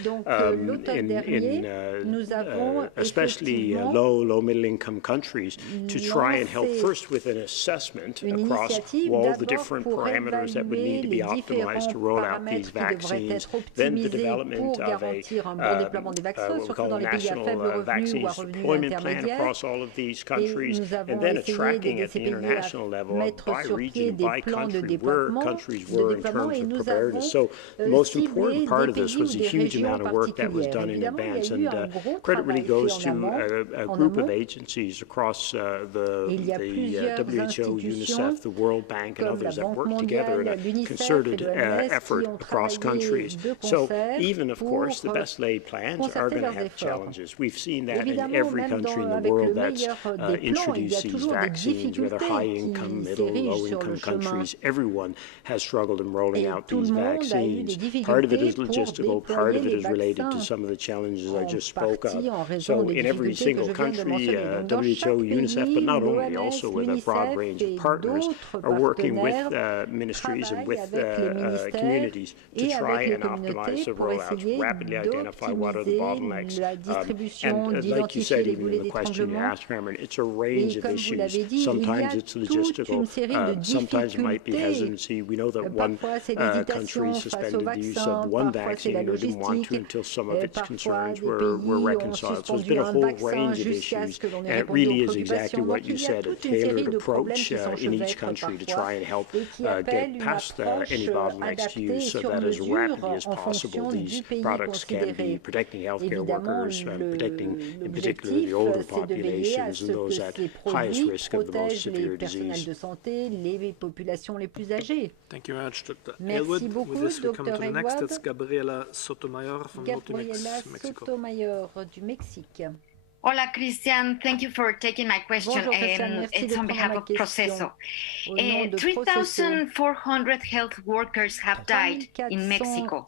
especially low middle-income countries, to try and help first with an assessment across all the different parameters that would need to be optimized to roll out these vaccines, then the development of what we call a national vaccine deployment plan across all of these countries, and then a tracking at the international level by region, by country, where countries were in terms of preparedness. So the most important part of this was a huge amount of work that was done in advance, and credit really goes to a group of agencies across the WHO, UNICEF, the World Bank, and others that work together in a concerted effort across countries. So even, of course, the best laid plans are going to have challenges. We've seen that in every country in the world that's introduced these vaccines, whether high-income, middle, low-income countries. Everyone has struggled in rolling out these vaccines. Part of it is logistical, part of it is related to some of the challenges I just spoke of. So in every single country, WHO, UNICEF, but not only, also with a broad range of partners, are working with ministries and with communities to try and optimize the rollouts, rapidly identify what are the bottlenecks. And like you said, even in the question you asked, Cameron, it's a range of issues. Sometimes it's logistical, sometimes it might be hesitancy. We know that one country suspended the use of one vaccine or didn't want to until some of its concerns were reconciled. So it's been a whole range of issues, and it really is exactly what you said, a tailored approach in each country to try and help get past any bottlenecks to use so that as rapidly as possible these products can be protecting healthcare workers, protecting in particular the older populations and those at highest risk of the most severe disease. Thank you very much, Dr. Elwood. With this, we come to the next. That's Gabriela Sotomayor from Notimex, Mexico. Hola, Christian. Thank you for taking my question. It's on behalf of Proceso. 3,400 health workers have died in Mexico.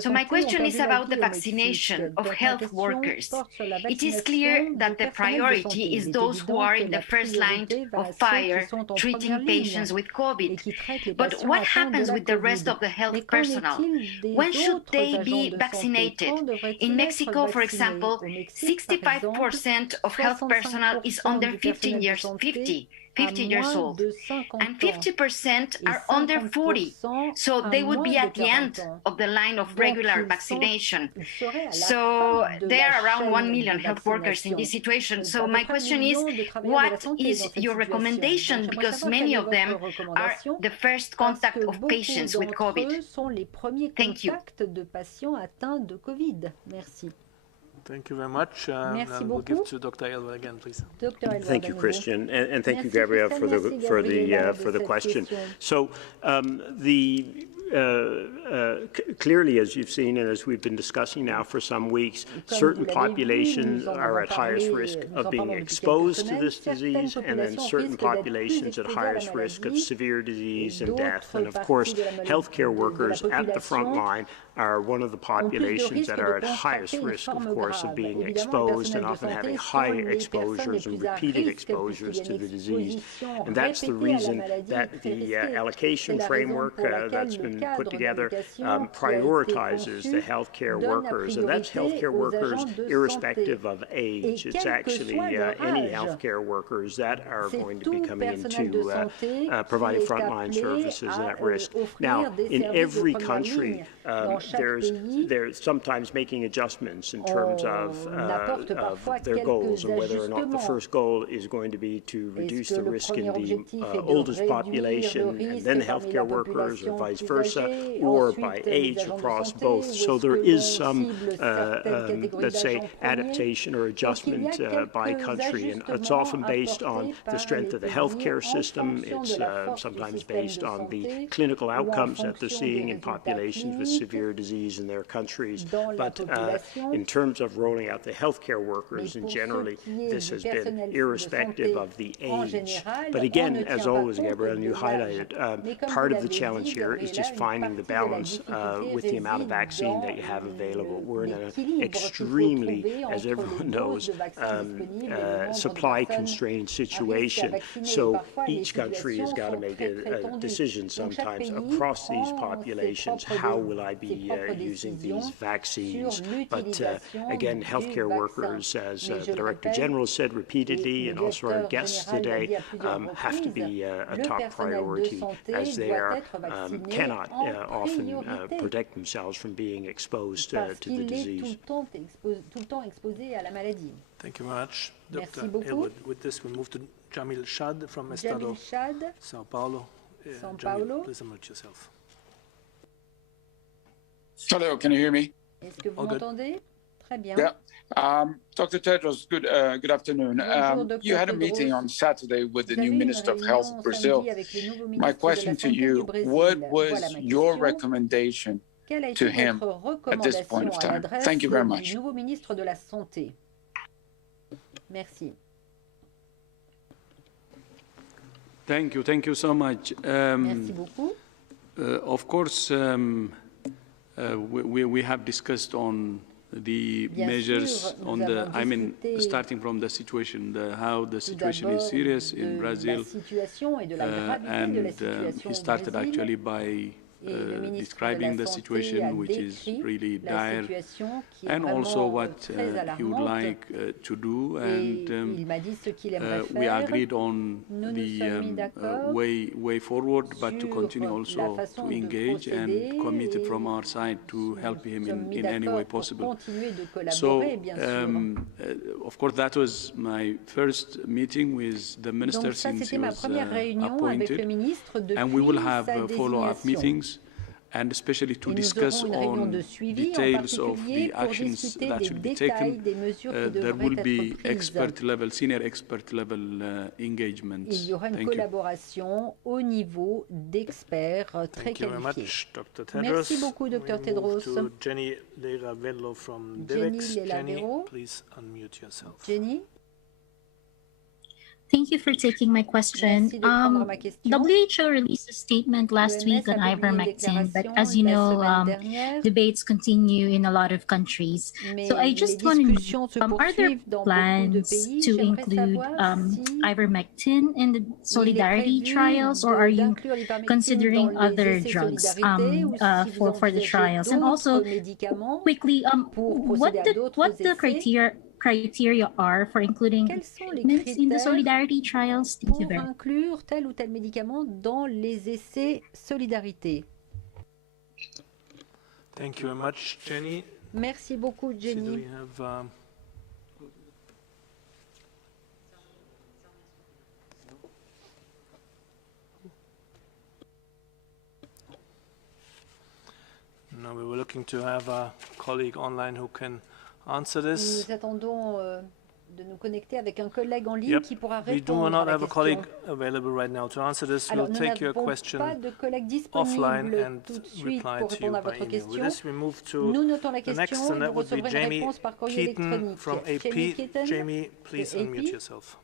So my question is about the vaccination of health workers. It is clear that the priority is those who are in the first line of fire treating patients with COVID. But what happens with the rest of the health personnel? When should they be vaccinated? In Mexico, for example, 65% of health personnel is under 50 years old, and 50% are under 40, so they would be at the end of the line of regular vaccination. So there are around 1 million health workers in this situation. So my question is, what is your recommendation? Because many of them are the first contact of patients with COVID. Thank you. Thank you very much. We'll give to Dr. Elwood again, please. Thank you, Christian, and thank you, Gabrielle, for the question. So clearly, as you've seen and as we've been discussing now for some weeks, certain populations are at highest risk of being exposed to this disease, and then certain populations at highest risk of severe disease and death. And of course, healthcare workers at the front line are one of the populations that are at highest risk, of course, of being exposed and often having high exposures and repeated exposures to the disease. And that's the reason that the allocation framework that's been put together prioritizes the healthcare workers, and that's healthcare workers irrespective of age. It's actually any healthcare workers that are going to be coming into providing frontline services and at risk. Now, in every country, they're sometimes making adjustments in terms of their goals and whether or not the first goal is going to be to reduce the risk in the oldest population and then healthcare workers, or vice versa, or by age across both. So there is some, let's say, adaptation or adjustment by country, and it's often based on the strength of the healthcare system. It's sometimes based on the clinical outcomes that they're seeing in populations with severe disease in their countries. But in terms of rolling out the healthcare workers, and generally this has been irrespective of the age. But again, as always, Gabrielle, and you highlighted, part of the challenge here is just finding the balance with the amount of vaccine that you have available. We're in an extremely, as everyone knows, supply-constrained situation. So each country has got to make a decision sometimes across these populations. How will I be using these vaccines? But again, healthcare workers, as the Director General said repeatedly, and also our guests today, have to be a top priority, as they cannot often protect themselves from being exposed to the disease. Thank you very much, Dr. Elwood. With this, we move to Jamil Shad from Estado, Sao Paulo. Jamil, please unmute yourself. Hello, can you hear me? Est-ce que vous m'entendez? Très bien. Yeah. Dr. Tedros, good afternoon. You had a meeting on Saturday with the new Minister of Health of Brazil. My question to you, what was your recommendation to him at this point of time? Thank you very much. Nouveau ministre de la Santé. Merci. Thank you so much. Merci beaucoup. Of course, we have discussed on the measures on the, I mean, starting from the situation, how the situation is serious in Brazil, and he started actually by describing the situation, which is really dire, and also what he would like to do, and we agreed on the way forward, but to continue also to engage and committed from our side to help him in any way possible. So, of course, that was my first meeting with the minister since he was appointed, and we will have follow-up meetings, and especially to discuss on details of the actions that should be taken. There will be expert level, senior expert level engagements. Il y aura une collaboration au niveau d'experts très qualifiés. Thank you very much, Dr. Tedros. Merci beaucoup, Dr. Tedros. To Jenny Leravello from DEVEX. Jenny, please unmute yourself. Jenny? Thank you for taking my question. WHO released a statement last week on ivermectin, but as you know, debates continue in a lot of countries. So I just want to know, are there plans to include ivermectin in the solidarity trials, or are you considering other drugs for the trials? And also, quickly, what the criteria are for including treatments in the solidarity trials? Thank you very much. Pour inclure tel ou tel médicament dans les essais solidarité. Thank you very much, Jenny. Merci beaucoup, Jenny. So do we have, no, we were looking to have a colleague online who can answer this. Nous attendons de nous connecter avec un collègue en ligne qui pourra répondre We do not à la have a question. colleague available right now to answer this. We'll take your question offline and reply to you by email. With this, we move to the next, and that would be Jamie Keaton from AP. Jamie, please unmute yourself.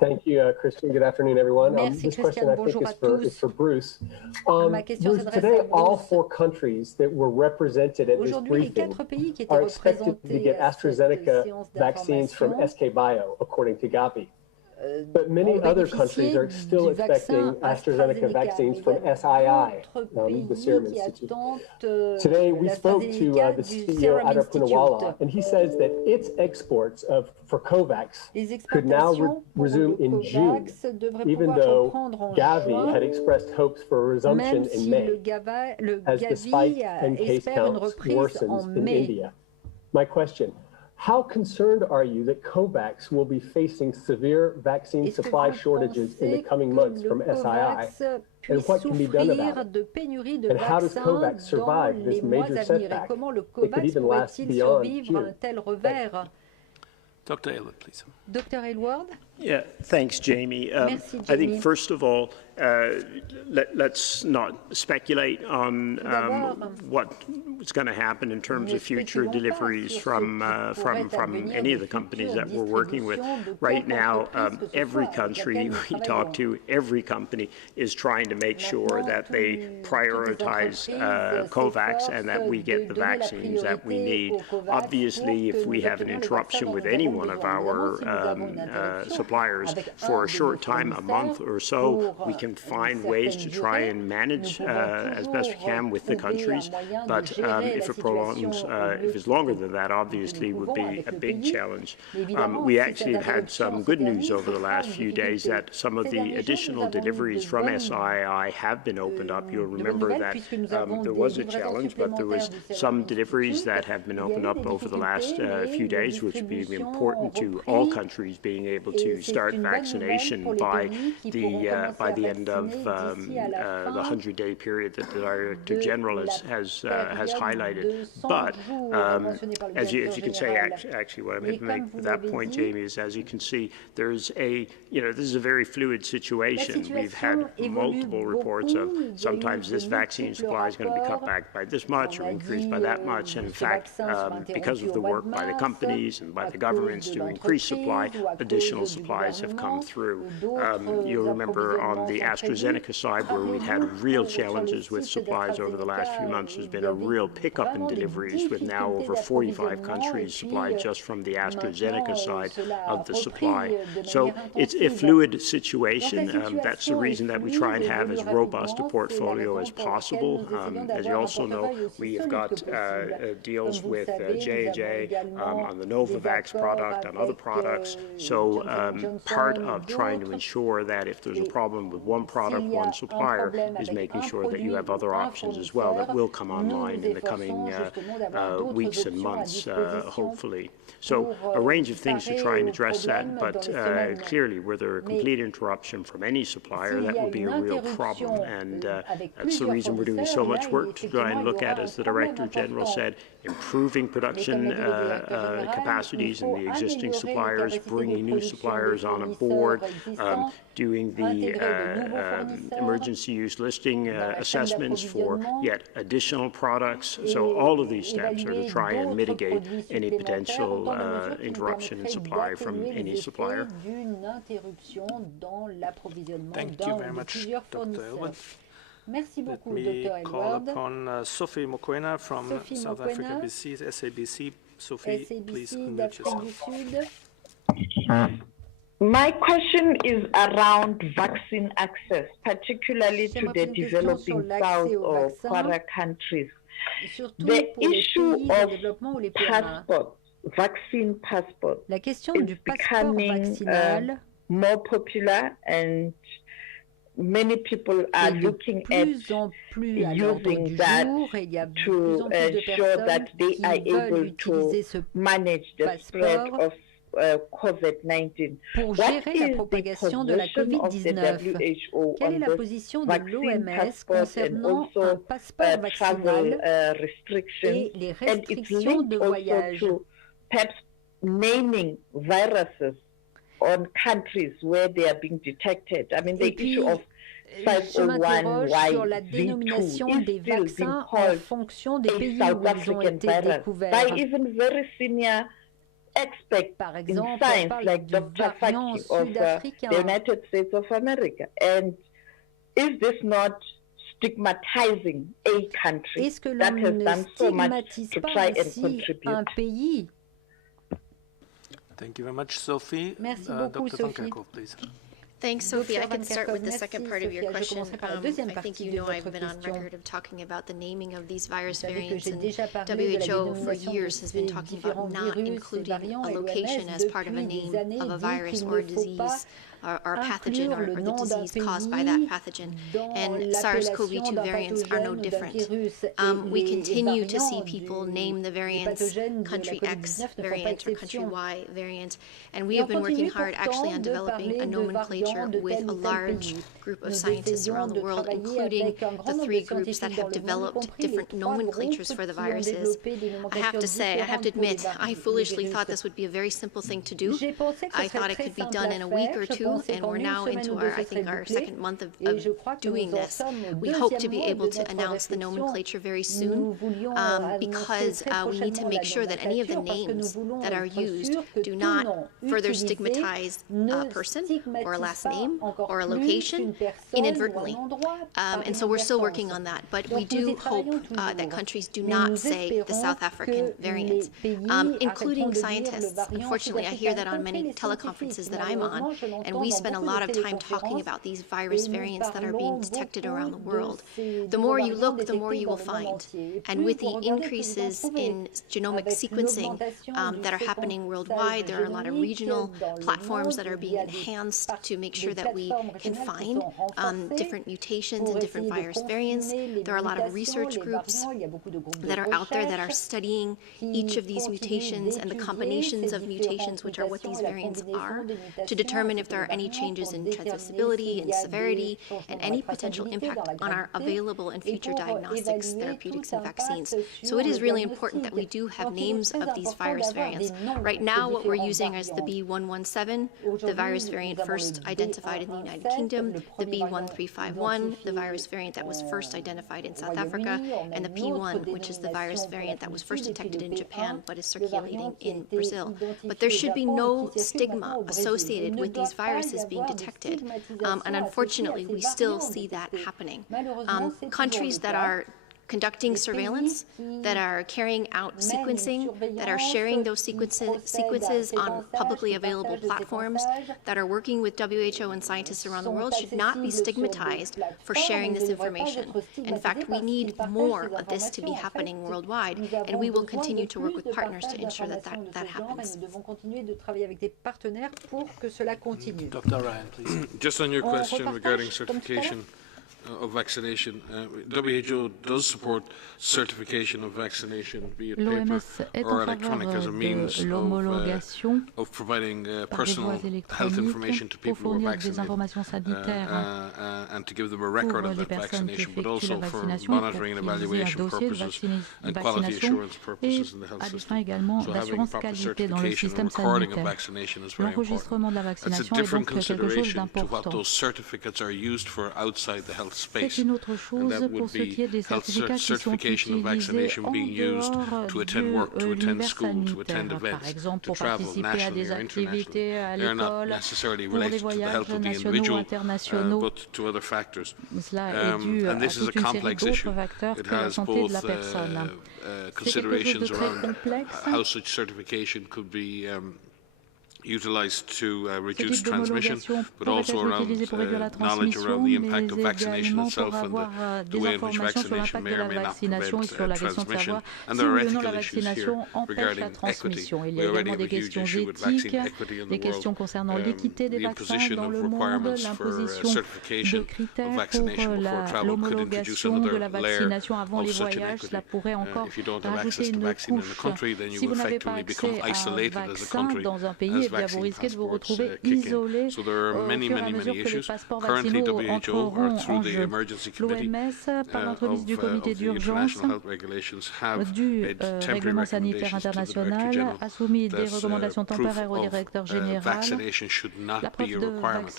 Thank you, Christian. Good afternoon, everyone. This question, I think, is for Bruce. Bruce, today, all 4 countries that were represented at this briefing are expected to get AstraZeneca vaccines from SK Bio, according to Gavi. But many other countries are still expecting AstraZeneca vaccines from SII, the Serum Institute. Today, we spoke to the CEO, Adar Poonawala, and he says that its exports for COVAX could now resume in June, even though Gavi had expressed hopes for a resumption in May, as the spike in case counts worsens in India. My question: how concerned are you that COVAX will be facing severe vaccine supply shortages in the coming months from SII? And what can be done about it? And how does COVAX survive this major setback? It could even last beyond June. Dr. Aylward, please. Dr. Aylward? Yeah, thanks, Jamie. Merci, Jamie. I think, first of all, let's not speculate on what's going to happen in terms of future deliveries from any of the companies that we're working with. Right now, every country we talk to, every company is trying to make sure that they prioritize COVAX and that we get the vaccines that we need. Obviously, if we have an interruption with any one of our suppliers for a short time, a month or so, we can find ways to try and manage as best we can with the countries. But if it prolongs, if it's longer than that, obviously would be a big challenge. We actually have had some good news over the last few days that some of the additional deliveries from SII have been opened up. You'll remember that there was a challenge, but there was some deliveries that have been opened up over the last few days, which would be important to all countries being able to start vaccination by the end of the 100-day period that the Director General has highlighted. But as you can say, actually, what I meant to make with that point, Jamie, is as you can see, there's this is a very fluid situation. We've had multiple reports of sometimes this vaccine supply is going to be cut back by this much or increased by that much. And in fact, because of the work by the companies and by the governments to increase supply, additional supply supplies have come through. You'll remember on the AstraZeneca side, where we'd had real challenges with supplies over the last few months, there's been a real pickup in deliveries, with now over 45 countries supplied just from the AstraZeneca side of the supply. So it's a fluid situation. That's the reason that we try and have as robust a portfolio as possible. As you also know, we have got deals with J&J on the Novavax product, on other products. So part of trying to ensure that if there's a problem with one product, one supplier, is making sure that you have other options as well that will come online in the coming weeks and months, hopefully. So a range of things to try and address that, but clearly were there a complete interruption from any supplier, that would be a real problem, and that's the reason we're doing so much work to try and look at, as the Director General said, improving production capacities in the existing suppliers, bringing new suppliers on board, doing the emergency use listing assessments for yet additional products. So all of these steps are to try and mitigate any potential interruption in supply from any supplier. Thank you very much, Dr. Elwood. Let me call upon Sophie Mokoena from South Africa BC, SABC. Sophie, please unmute yourself. My question is around vaccine access, particularly to the developing South or poorer countries. The issue of passports, vaccine passports, is becoming more popular, and many people are looking at using that to ensure that they are able to manage the spread of COVID-19. What is the position of the WHO on this vaccine passport and also travel restrictions? And it's linked also to perhaps naming viruses on countries where they are being detected. I mean, the issue of 501Y-V2 is still being called a South African virus by even very senior experts in science like Dr. Faki of the United States of America. And is this not stigmatizing a country that has done so much to try and contribute? Thank you very much, Sophie. Dr. Van Kerkhove, please. Thanks, Sophie. I can start with the second part of your question. I think you know I've been on record of talking about the naming of these virus variants, and WHO for years has been talking about not including a location as part of a name of a virus or a disease, or a pathogen, or the disease caused by that pathogen. And SARS-CoV-2 variants are no different. We continue to see people name the variants country X variant or country Y variant, and we have been working hard actually on developing a nomenclature with a large group of scientists around the world, including the 3 groups that have developed different nomenclatures for the viruses. I have to say, I have to admit, I foolishly thought this would be a very simple thing to do. I thought it could be done in a week or 2, and we're now into our, I think, our second month of doing this. We hope to be able to announce the nomenclature very soon, because we need to make sure that any of the names that are used do not further stigmatize a person or a last name or a location inadvertently. And so we're still working on that, but we do hope that countries do not say the South African variant, including scientists. Unfortunately, I hear that on many teleconferences that I'm on, and we spend a lot of time talking about these virus variants that are being detected around the world. The more you look, the more you will find. And with the increases in genomic sequencing that are happening worldwide, there are a lot of regional platforms that are being enhanced to make sure that we can find different mutations and different virus variants. There are a lot of research groups that are out there that are studying each of these mutations and the combinations of mutations, which are what these variants are, to determine if there are any changes in transmissibility and severity and any potential impact on our available and future diagnostics, therapeutics, and vaccines. So it is really important that we do have names of these virus variants. Right now, what we're using is the B.1.1.7, the virus variant first identified in the United Kingdom, the B.1.351, the virus variant that was first identified in South Africa, and the P1, which is the virus variant that was first detected in Japan but is circulating in Brazil. But there should be no stigma associated with these viruses being detected, and unfortunately, we still see that happening. Countries that are conducting surveillance, that are carrying out sequencing, that are sharing those sequences on publicly available platforms, that are working with WHO and scientists around the world should not be stigmatized for sharing this information. In fact, we need more of this to be happening worldwide, and we will continue to work with partners to ensure that that happens. Dr. Ryan, please. Just on your question regarding certification of vaccination, WHO does support certification of vaccination, be it paper or electronic, as a means of providing personal health information to people who are vaccinated and to give them a record of that vaccination, but also for monitoring and evaluation purposes and quality assurance purposes in the health system. So having proper certification and recording of vaccination is very important. That's a different consideration to what those certificates are used for outside the health space, and that would be health certification of vaccination being used to attend work, to attend school, to attend events, to travel nationally or internationally. They are not necessarily related to the health of the individual, but to other factors. And this is a complex issue. It has both considerations around how such certification could be utilized to reduce transmission, but also around knowledge around the impact of vaccination itself and the way in which vaccination may or may not prevent transmission. And there are ethical issues here regarding equity. We already have a huge issue with vaccine equity in the world. The imposition of requirements for certification of vaccination before travel could introduce another layer of such inequity. If you don't have access to vaccine in the country, then you effectively become isolated as a country as vaccine passports kick in. So there are many issues. Currently, WHO, or through the Emergency Committee of the International Health Regulations, have made temporary recommendations to the Director General that proof of vaccination should not be a requirement,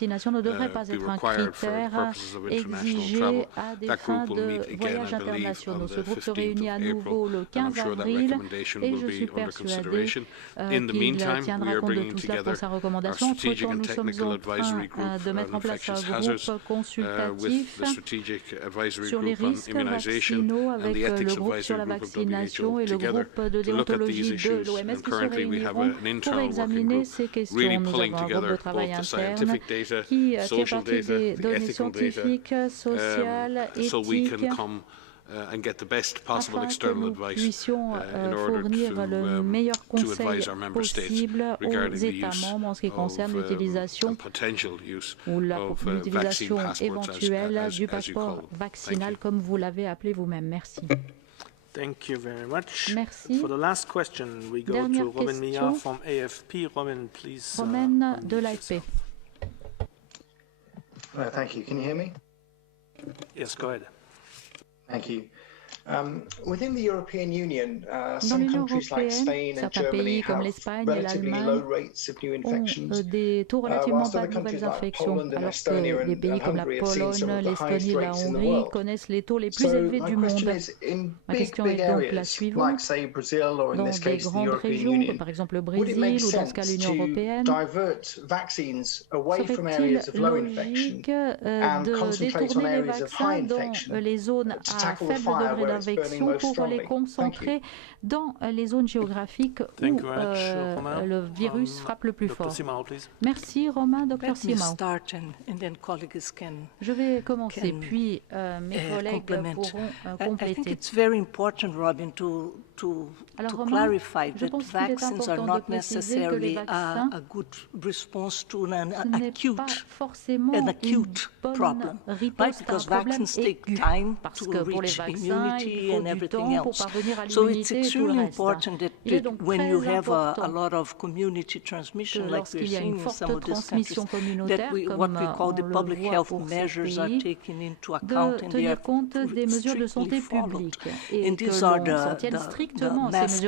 be required for purposes of international travel. That group will meet again, I believe, on the 15th of April, and I'm sure that recommendation will be under consideration. In the meantime, we are bringing together our strategic and technical advisory group on infectious hazards with the strategic advisory group on immunization and the ethics advisory group of WHO together to look at these issues. And currently we have an internal working group really pulling together both the scientific data, social data, the ethical data, so we can come and get the best possible external advice in order to advise our member states regarding the use of potential use of vaccine passports, as you call them. Thank you very much. For the last question, we go to Romain Millard from AFP. Romain, please. Romain de l'AFP. Thank you. Can you hear me? Yes, go ahead. Thank you. Within the European Union, some countries like Spain and Germany have relatively low rates of new infections, whilst other countries like Poland and Estonia and Hungary have seen some of the highest rates in the world. So my question is, in big areas like, say, Brazil or in this case the European Union, would it make sense to divert vaccines away from areas of low infection and concentrate on areas of high infection to tackle the fire where d'infection pour les concentrer dans les zones géographiques où le virus frappe le plus fort. Merci Romain, Dr Simao. Je vais commencer, puis mes collègues pourront compléter. To clarify that vaccines are not necessarily a good response to an acute problem, right? Because vaccines take time to reach immunity immunity and everything else. So it's extremely important that when you have a lot of community transmission, like we're seeing in some of these countries, that what we call the public health measures are taken into account and they are strictly followed. And these are the mask,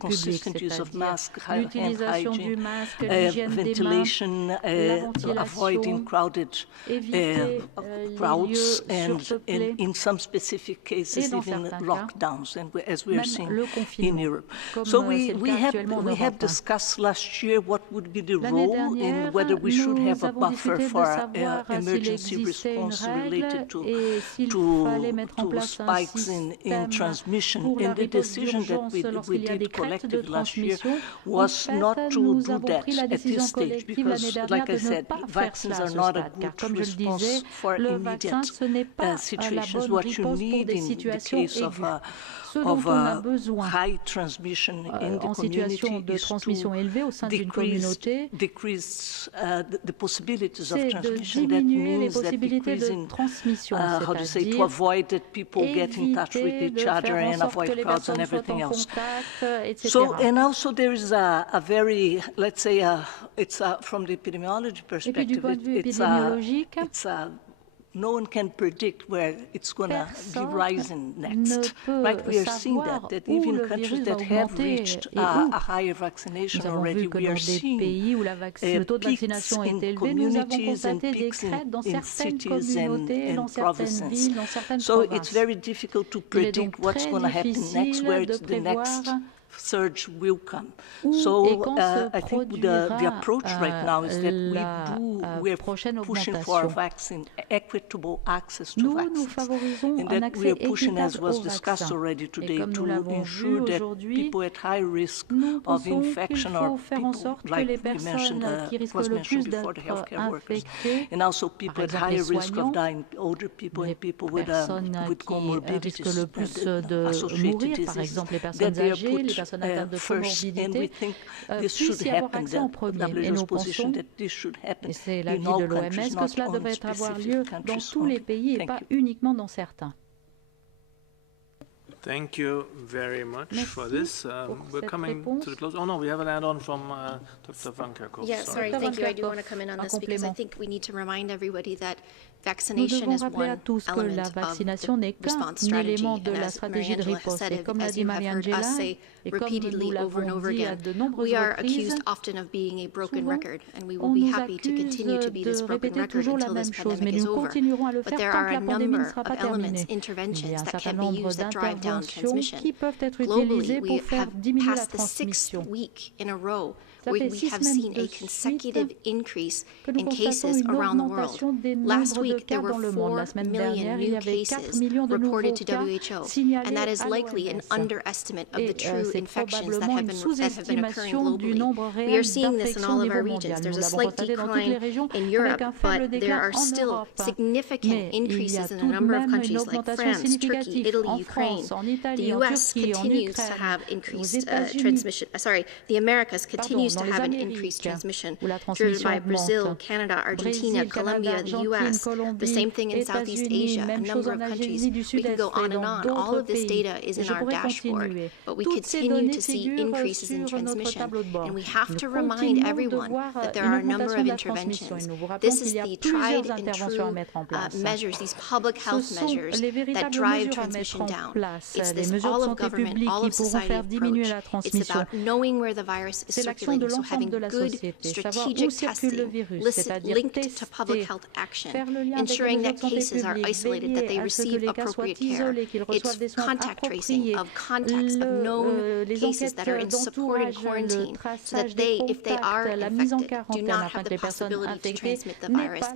consistent use of masks, hand hygiene, ventilation, avoiding crowded crowds, and in some specific cases even lockdowns, and as we are seeing in Europe. So we have discussed last year what would be the role and whether we should have a buffer for emergency response related to spikes in transmission. And the decision that we did collectively last year was not to do that at this stage, because, like I said, vaccines are not a good response for immediate situations. What you need in the case of high transmission in the community is to decrease the possibilities of transmission. That means that decreasing, how to say, to avoid that people get in touch with each other and avoid crowds and everything else. So, and also there is a very, let's say, it's from the epidemiology perspective, no one can predict where it's going to be rising next. Right? We are seeing that even countries that have reached a higher vaccination already, we are seeing peaks in communities and peaks in cities and provinces. So it's very difficult to predict what's going to happen next, where it's the next surge will come. So I think the approach right now is that we are pushing for vaccine, equitable access to vaccines, and that we are pushing, as was discussed already today, to ensure that people at high risk of infection or people, like we mentioned, was mentioned before, the healthcare workers, and also people at higher risk of dying, older people and people with comorbidities, associated diseases, that they are put first, and we think this should happen. WHO's position that this should happen in all countries, not only specific countries. Thank you very much for this. We're coming to the close. Oh no, we have an add-on from Dr. Van Kerkhove. Yeah, sorry, thank you. I do want to come in on this because I think we need to remind everybody that vaccination is one element of the response strategy. And as Mariangela has said, as you have heard us say repeatedly over and over again, we are accused often of being a broken record, and we will be happy to continue to be this broken record until this pandemic is over. But there are a number of elements, interventions that can be used that drive down transmission. Globally, we have passed the 6th week in a row we have seen a consecutive increase in cases around the world. Last week, there were 4 million new cases reported to WHO, and that is likely an underestimate of the true infections that have been occurring globally. We are seeing this in all of our regions. There's a slight decline in Europe, but there are still significant increases in a number of countries like France, Turkey, Italy, Ukraine. The U.S. continues to have increased transmission. The Americas continues to have an increased transmission driven by Brazil, Canada, Argentina, Colombia, the U.S., the same thing in Southeast Asia, a number of countries. We can go on and on. All of this data is in our dashboard, but we continue to see increases in transmission, and we have to remind everyone that there are a number of interventions. This is the tried and true measures, these public health measures that drive transmission down. It's this all-of-government, all-of-society approach. It's about knowing where the virus is circulating, so having good strategic testing linked to public health action, ensuring that cases are isolated, that they receive appropriate care. It's contact tracing of contacts of known cases that are in supported quarantine, so that they, if they are infected, do not have the possibility to transmit the virus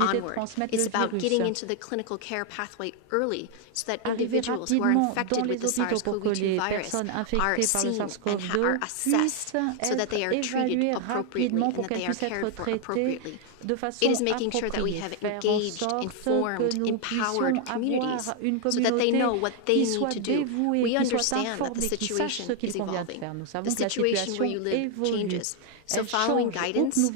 onward. It's about getting into the clinical care pathway early, so that individuals who are infected with the SARS-CoV-2 virus are seen and are assessed, so that they are treated appropriately and that they are cared for appropriately. It is making sure that we have engaged, informed, empowered communities so that they know what they need to do. We understand that the situation is evolving. The situation where you live changes. So following guidance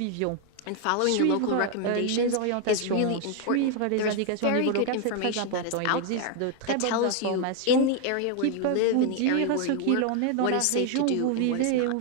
And following the local recommendations is really important. There's very good information that is out there that tells you in the area where you live, in the area where you work, what is safe to do and what is not.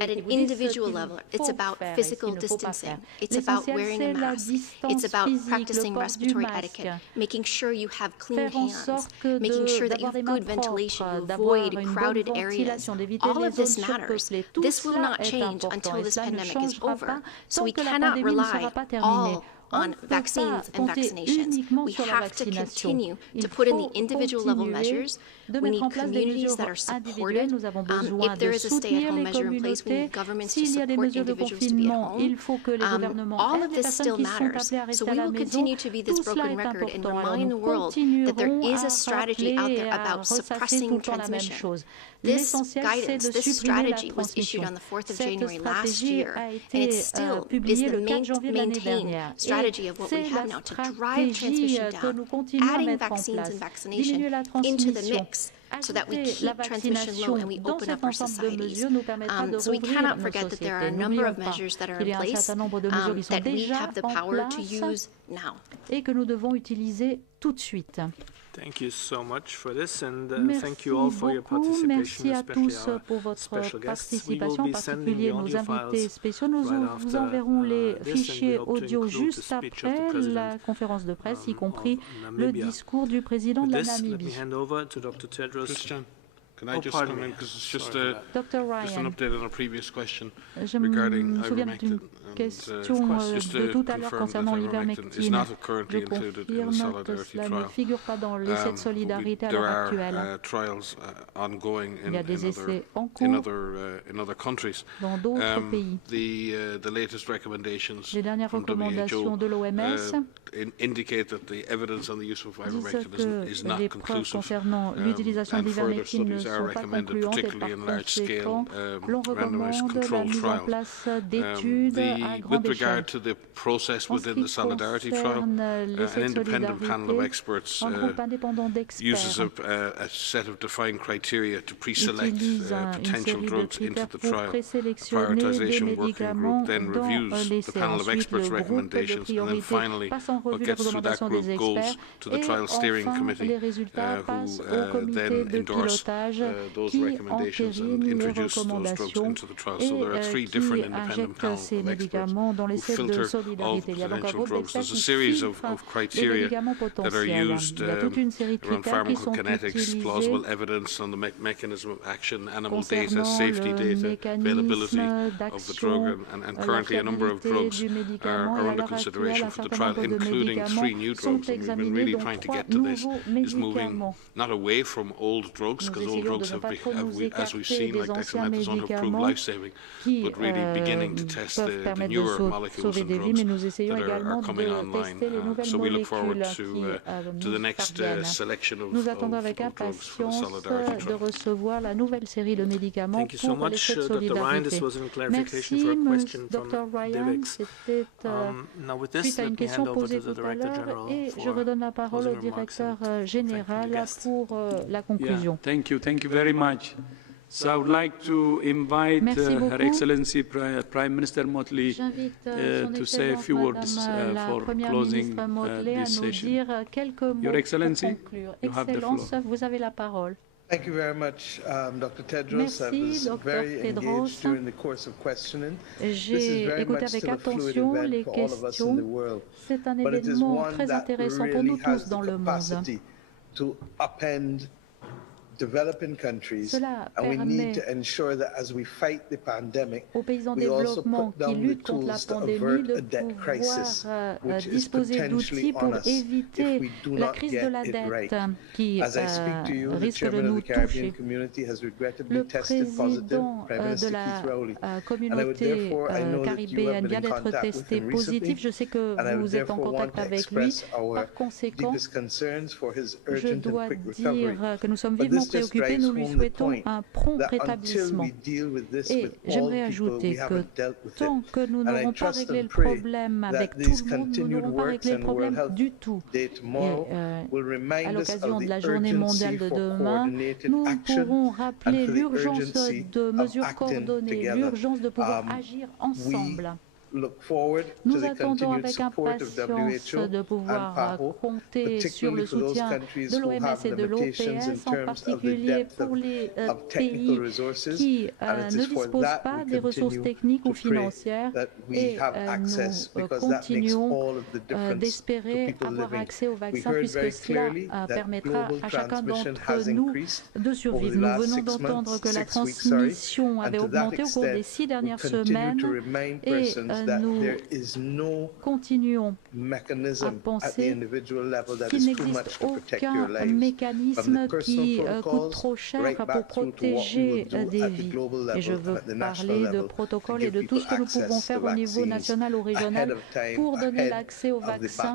At an individual level, it's about physical distancing. It's about wearing a mask. It's about practicing respiratory etiquette, making sure you have clean hands, making sure that you have good ventilation, you avoid crowded areas. All of this matters. This will not change until this pandemic is over. So we cannot rely all on vaccines and vaccinations. We have to continue to put in the individual level measures. We need communities that are supported. If there is a stay-at-home measure in place, we need governments to support individuals to be at home. All of this still matters. So we will continue to be this broken record and remind the world that there is a strategy out there about suppressing transmission. This guidance, this strategy was issued on the 4th of January last year, and it still is the maintained strategy of what we have now to drive transmission down, adding vaccines and vaccination into the mix so that we keep transmission low and we open up our societies. So we cannot forget that there are a number of measures that are in place that we have the power to use now. Et que nous devons utiliser tout de suite. Thank you so much for this, and thank you all for your participation, especially our special guests. We will be sending the audio files right Nous enverrons les fichiers audio juste après la conférence de presse, y compris le discours du président de la Namibie. Let me hand over to Dr. Tedros. Christian, can I just come in, because it's just an update on a previous question Je regarding me souviens d'une question de tout à l'heure concernant l'ivermectine. Je confirme que cela ne figure pas dans l'essai de solidarité à l'heure actuelle. Il y a des essais en cours dans d'autres pays. Les dernières recommandations de l'OMS indicate that the evidence on the use of ivermectin is not les preuves concernant l'utilisation de l'ivermectine ne sont pas concluantes et par conséquent, l'on recommande la mise en place d'études à grande échelle. En ce qui concerne l'essai de solidarité, un groupe indépendant d'experts utilise une série de critères pour présélectionner des médicaments dans l'essai. Ensuite, le groupe de priorité passe en revue les recommandations des experts et enfin les résultats passent au comité de pilotage qui entérine les recommandations et qui injecte ces médicaments dans l'essai de solidarité. Il y a donc un groupe d'experts qui filtre les médicaments potentiels. Il y a toute une série de critères qui sont utilisés concernant le mécanisme d'action, l'availabilité du médicament et à l'heure actuelle, un certain nombre de médicaments sont examinés, dont 3 nouveaux médicaments. Nous essayons de ne pas trop nous écarter des anciens médicaments qui peuvent permettre de sauver des vies, mais nous essayons également de tester les nouvelles molécules qui parviennent. Nous attendons avec impatience de recevoir la nouvelle série de médicaments pour l'essai de solidarité. Merci, Dr. Ryan. C'était suite à une question posée tout à l'heure et je redonne la parole au directeur général pour la conclusion. Thank you very much. So I would like to invite Her Excellency Prime Minister Motley to say a few words for closing this session. Your Excellency, you have the floor. Vous avez la parole. Thank you very much, Dr. Tedros. I was very engaged during the course of questioning. This is very much still a fluid event for all of us in the world, but it is one that really has the capacity to upend developing countries, and we need to ensure that as we fight the pandemic, we also put down the tools to avert a debt crisis, which is potentially on us if we do not get it right. As I speak to you, the chairman of the Caribbean community has regrettably tested positive, Prime Minister Keith Rowley, and I would therefore, I know that you have been in contact with him recently, and I would therefore want to express our deepest concerns for his urgent and quick recovery. But préoccupés, nous lui souhaitons un prompt rétablissement. Et j'aimerais ajouter que tant que nous n'aurons pas réglé le problème avec tout le monde, nous n'aurons pas réglé le problème du tout. Et à l'occasion de la journée mondiale de demain, nous pourrons rappeler l'urgence de mesures coordonnées, l'urgence de pouvoir agir ensemble. Nous attendons avec impatience de pouvoir compter sur le soutien de l'OMS et de l'OPS, en particulier pour les pays qui ne disposent pas des ressources techniques ou financières, et nous continuons d'espérer avoir accès aux vaccins puisque cela permettra à chacun d'entre nous de survivre. Nous venons d'entendre que la transmission avait augmenté au cours des 6 dernières semaines et nous continuons à penser qu'il n'existe aucun mécanisme qui coûte trop cher pour protéger des vies. Et je veux parler de protocole et de tout ce que nous pouvons faire au niveau national ou régional pour donner l'accès aux vaccins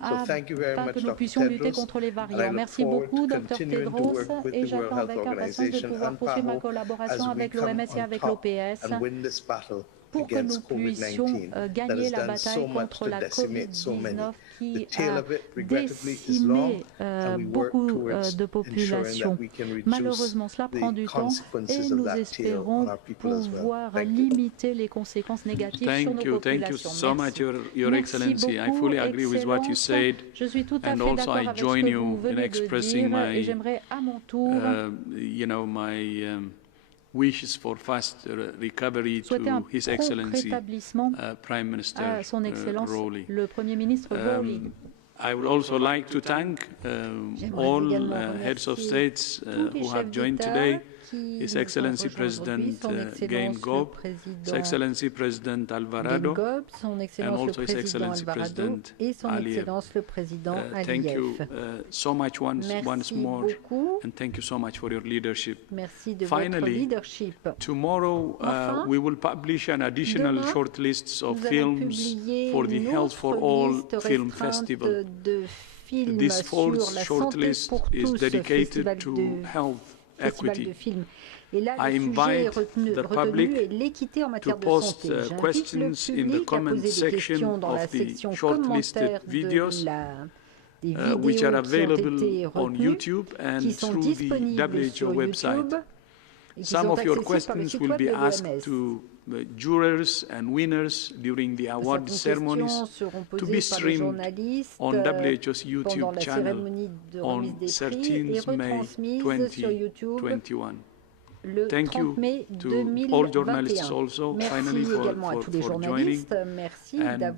afin que nous puissions lutter contre les variants. Merci beaucoup, Dr Tedros, et j'attends avec impatience de pouvoir poursuivre ma collaboration avec l'OMS et avec l'OPS pour que nous puissions gagner la bataille contre la COVID-19 qui a décimé beaucoup de populations. Malheureusement, cela prend du temps et nous espérons pouvoir limiter les conséquences négatives sur nos populations. Thank you so much, Your Excellency. I fully agree with what you said, and also I join you in expressing my, wishes for fast recovery to His Excellency Prime Minister Rowley. I would also like to thank all heads of states who have joined today, His Excellency President Ghebreyesus, His Excellency President Alvarado, and also His Excellency President Aliyev. Thank you so much once more, and thank you so much for your leadership. Finally, tomorrow we will publish an additional short list of films for the Health for All Film Festival. This fourth shortlist is dedicated to health equity. I invite the public to post questions in the comment section of the shortlisted videos, which are available on YouTube and through the WHO website. Some of your questions will be asked to jurors and winners during the award ceremonies to be streamed on WHO's YouTube channel on 13th May 2021. Thank you to all journalists also, finally, for joining, and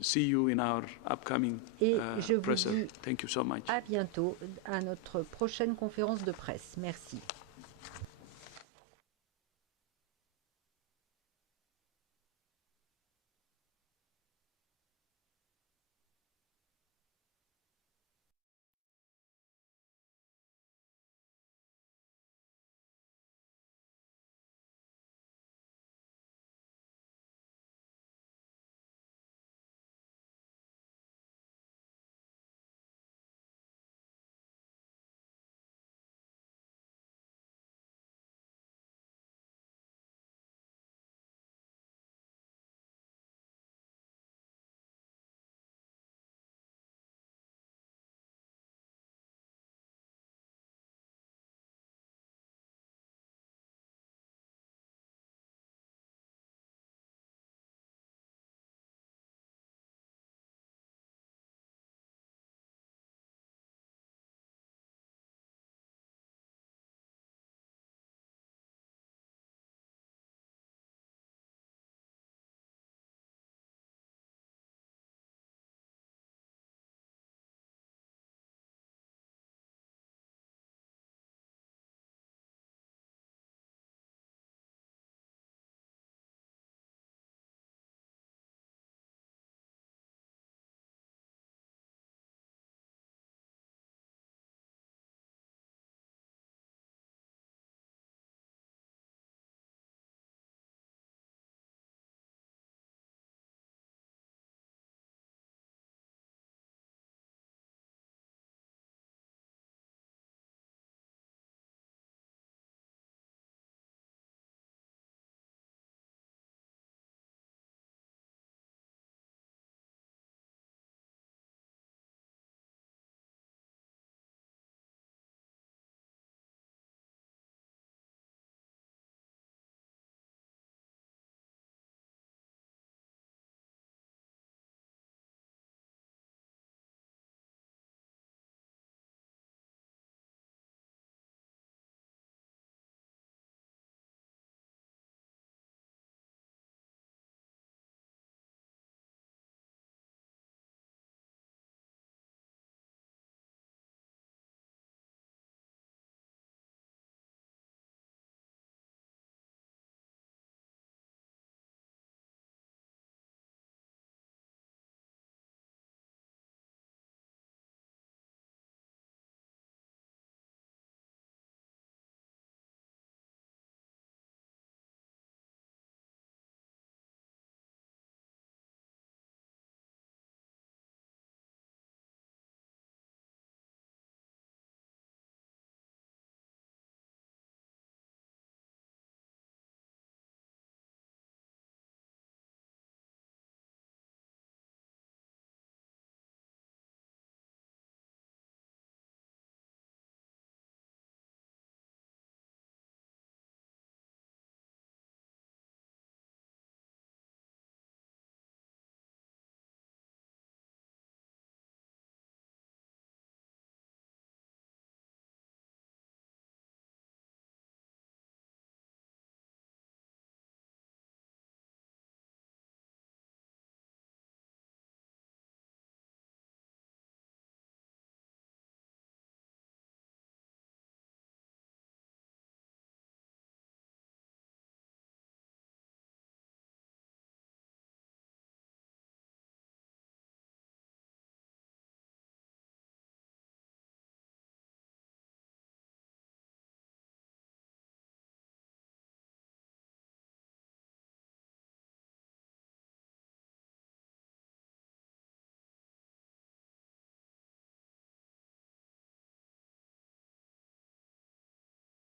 see you in our upcoming presser. Thank you so much. À bientôt à notre prochaine conférence de presse. Merci.